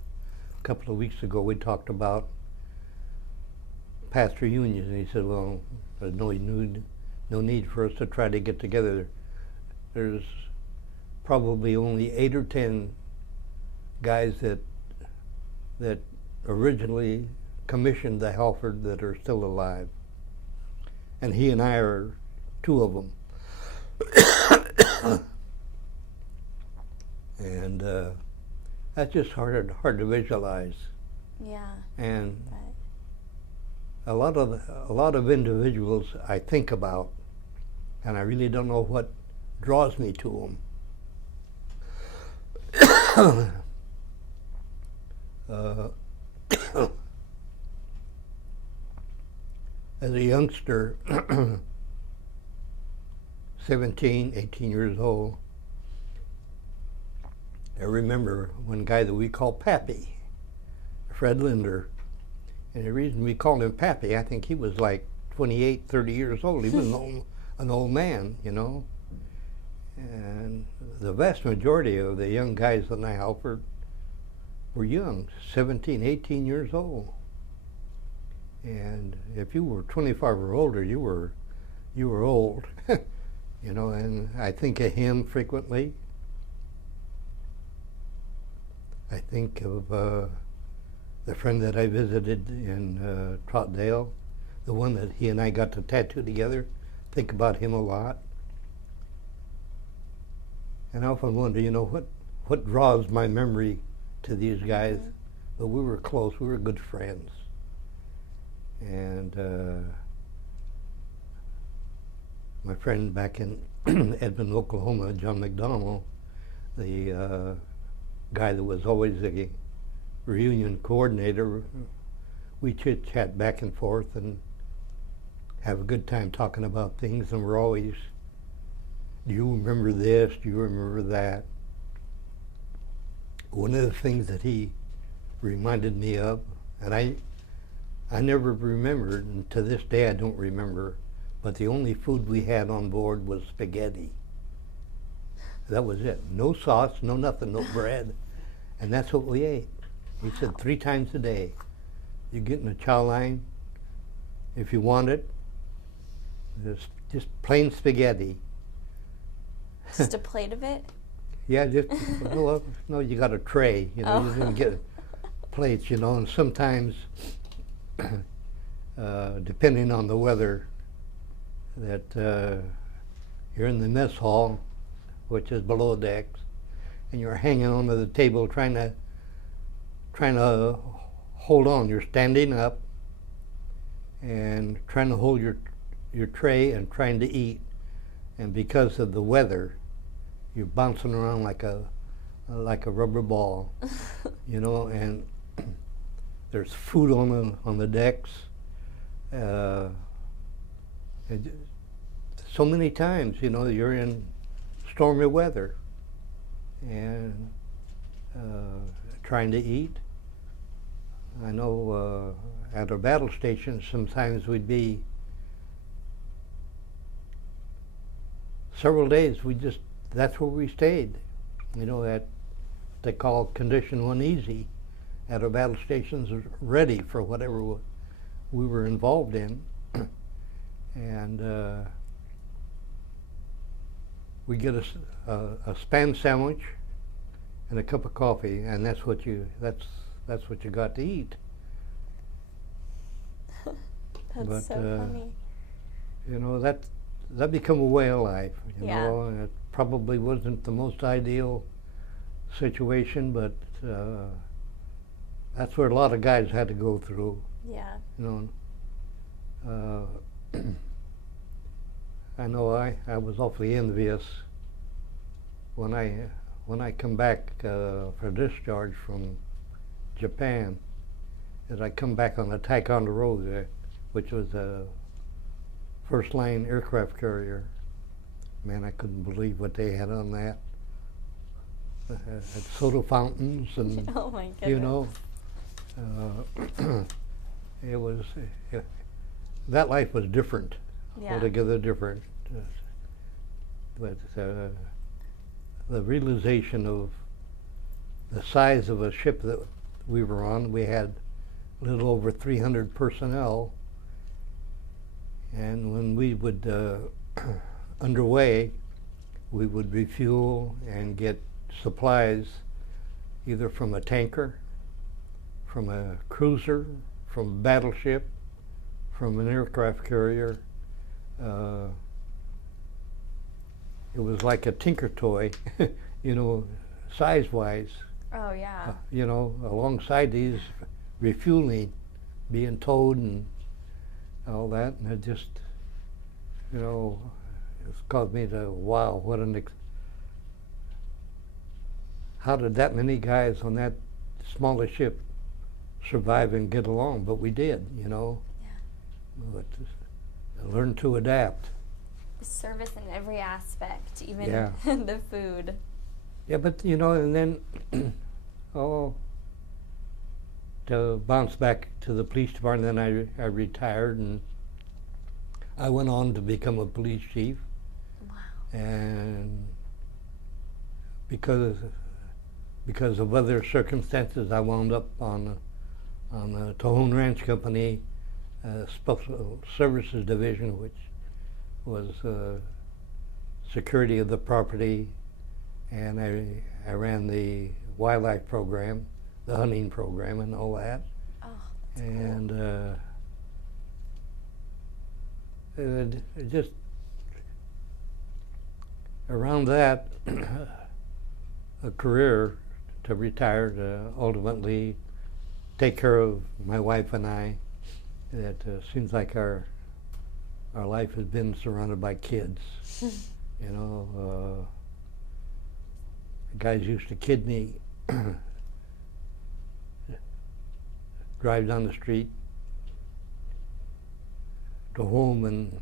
a couple of weeks ago, we talked about past reunions, and he said, well, there's no need for us to try to get together. There's probably only 8 or 10 guys that originally commissioned the Halford that are still alive. And he and I are 2 of them. And that's just hard to visualize. Yeah. And a lot of individuals I think about, and I really don't know what draws me to them. As a youngster, 17, 18 years old, I remember one guy that we called Pappy, Fred Linder. And the reason we called him Pappy, I think he was like 28, 30 years old. He was an old man, And the vast majority of the young guys in the Halford were young, 17, 18 years old. And if you were 25 or older, you were you were old. You know, and I think of him frequently. I think of the friend that I visited in Troutdale, the one that he and I got to tattoo together. Think about him a lot. And I often wonder, you know, what draws my memory to these guys? Mhm. But we were close, we were good friends. And my friend back in Edmond, Oklahoma, John McDonald, the guy that was always the reunion coordinator, we chit-chat back and forth and have a good time talking about things, and we're always, do you remember this, do you remember that? One of the things that he reminded me of, and I never remembered, and to this day I don't remember, but the only food we had on board was spaghetti. That was it. No sauce, no nothing, no bread. And that's what we ate. He said 3 times a day. You get in a chow line, if you want it, just plain spaghetti. Just a plate of it? Yeah, just, no, you got a tray, you know, you didn't get plates, you know, and sometimes, depending on the weather, that you're in the mess hall, which is below decks, and you're hanging onto the table trying to hold on. You're standing up and trying to hold your tray and trying to eat, and because of the weather, you're bouncing around like a rubber ball, you know. And there's food on the decks. So many times, you know, you're in stormy weather and trying to eat. I know at our battle stations sometimes we'd be several days, that's where we stayed, you know, they call condition 1 easy at our battle stations, ready for whatever we were involved in. And we get a Spam sandwich and a cup of coffee, and that's what you got to eat. That's so funny. You know, that become a way of life. You Yeah. know, and it probably wasn't the most ideal situation, but that's where a lot of guys had to go through. Yeah. You know, I know I was awfully envious when I come back for discharge from Japan, as I come back on the Ticonderoga, which was a first-line aircraft carrier. Man, I couldn't believe what they had on that. Had soda fountains and, Oh my goodness. you know, it was, that life was different, Yeah. altogether different. But the realization of the size of a ship that we were on, we had a little over 300 personnel, and when we would underway, we would refuel and get supplies either from a tanker, from a cruiser, from a battleship, from an aircraft carrier. It was like a tinker toy, you know, size-wise. Oh yeah. You know, alongside these, refueling, being towed and all that, and it just, you know, it's caused me to, wow, what how did that many guys on that smallest ship survive and get along? But we did, you know. Yeah. But learn to adapt. Service in every aspect, even Yeah. the food. Yeah, but you know, and then, to bounce back to the police department, then I retired, and I went on to become a police chief. Wow. And because of other circumstances, I wound up on the Tohon Ranch Company Special Services Division, which was security of the property, and I ran the wildlife program, the hunting program, and all that. Oh, that's And cool. it just around that, a career to retire, to ultimately take care of my wife and I. That seems like our life has been surrounded by kids. You know, guys used to kid me, drive down the street, go home, and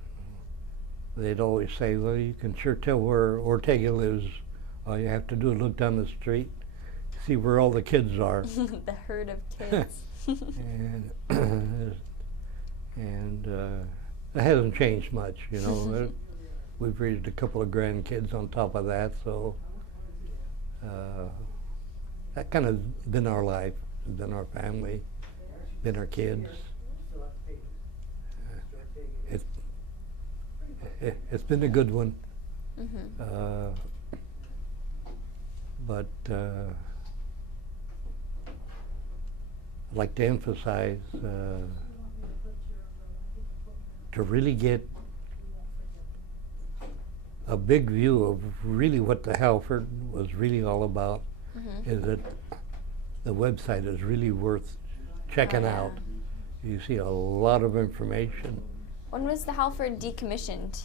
they'd always say, well, you can sure tell where Ortega lives. All you have to do is look down the street, see where all the kids are. The herd of kids. And it hasn't changed much, you know. We've raised a couple of grandkids on top of that, so that kind of been our life, been our family, been our kids. It's been a good one. Mm-hmm. But I'd like to emphasize to really get a big view of really what the Halford was really all about. Mm-hmm. Is that the website is really worth checking out. You see a lot of information. When was the Halford decommissioned?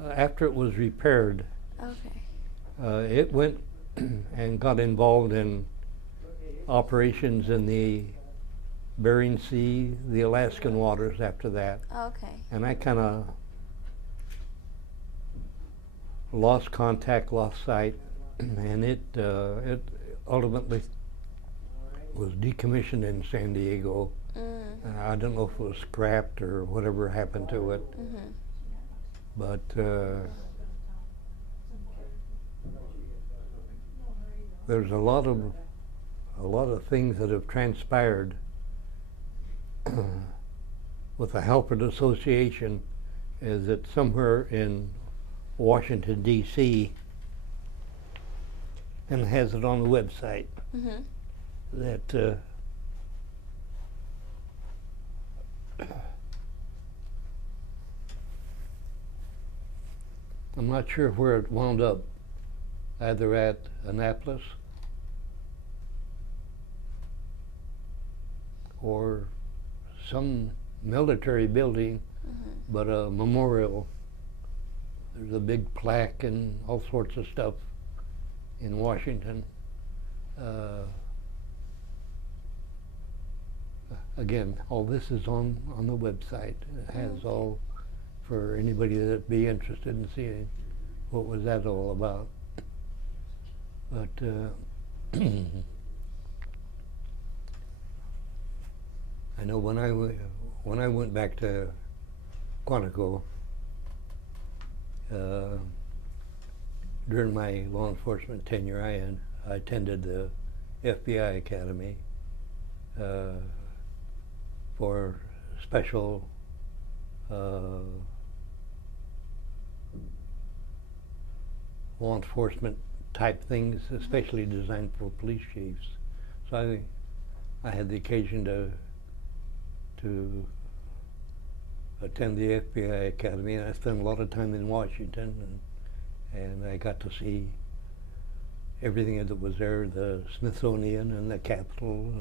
After it was repaired, Okay. it went and got involved in operations in the Bering Sea, the Alaskan waters after that. Okay. And I kind of lost contact, lost sight, and it ultimately was decommissioned in San Diego. I don't know if it was scrapped or whatever happened to it, Mm-hmm. but there's a lot of things that have transpired with the Halford Association. Is that somewhere in Washington, D.C., and has it on the website, Mm-hmm. that I'm not sure where it wound up, either at Annapolis or some military building, Mm-hmm. but a memorial. There's a big plaque and all sorts of stuff in Washington. Again, all this is on the website. It has Okay. all for anybody that'd be interested in seeing what was that all about. But I know when I went back to Quantico during my law enforcement tenure, I attended the FBI Academy for special law enforcement type things, especially designed for police chiefs. So I had the occasion to attend the FBI Academy, and I spent a lot of time in Washington, and I got to see everything that was there, the Smithsonian and the Capitol,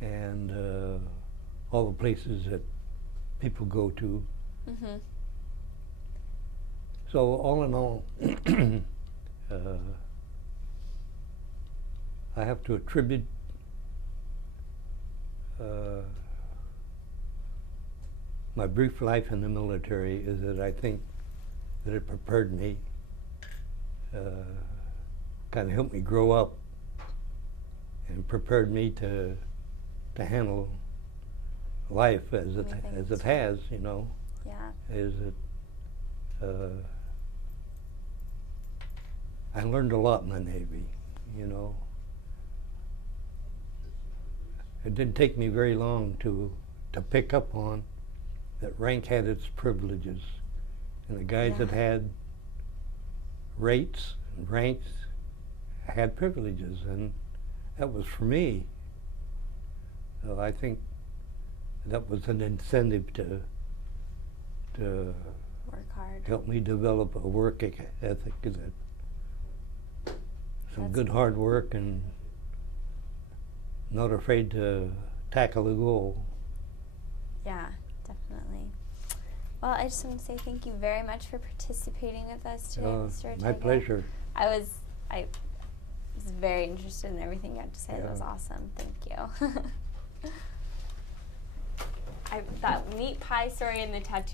and all the places that people go to. Mm-hmm. So all in all, I have to attribute my brief life in the military is that I think that it prepared me, kind of helped me grow up, and prepared me to handle life as it has, you know. Yeah. Is it I learned a lot in the Navy, you know. It didn't take me very long to pick up on that rank had its privileges, and the guys Yeah. that had rates and ranks had privileges, and that was for me. So I think that was an incentive to Work hard. help me develop a work ethic, some That's good hard work and not afraid to tackle a goal. Yeah, definitely. Well, I just want to say thank you very much for participating with us today, Mr. Ortega. My pleasure. I was very interested in everything you had to say. That was Yeah. awesome. Thank you. That meat pie story and the tattoo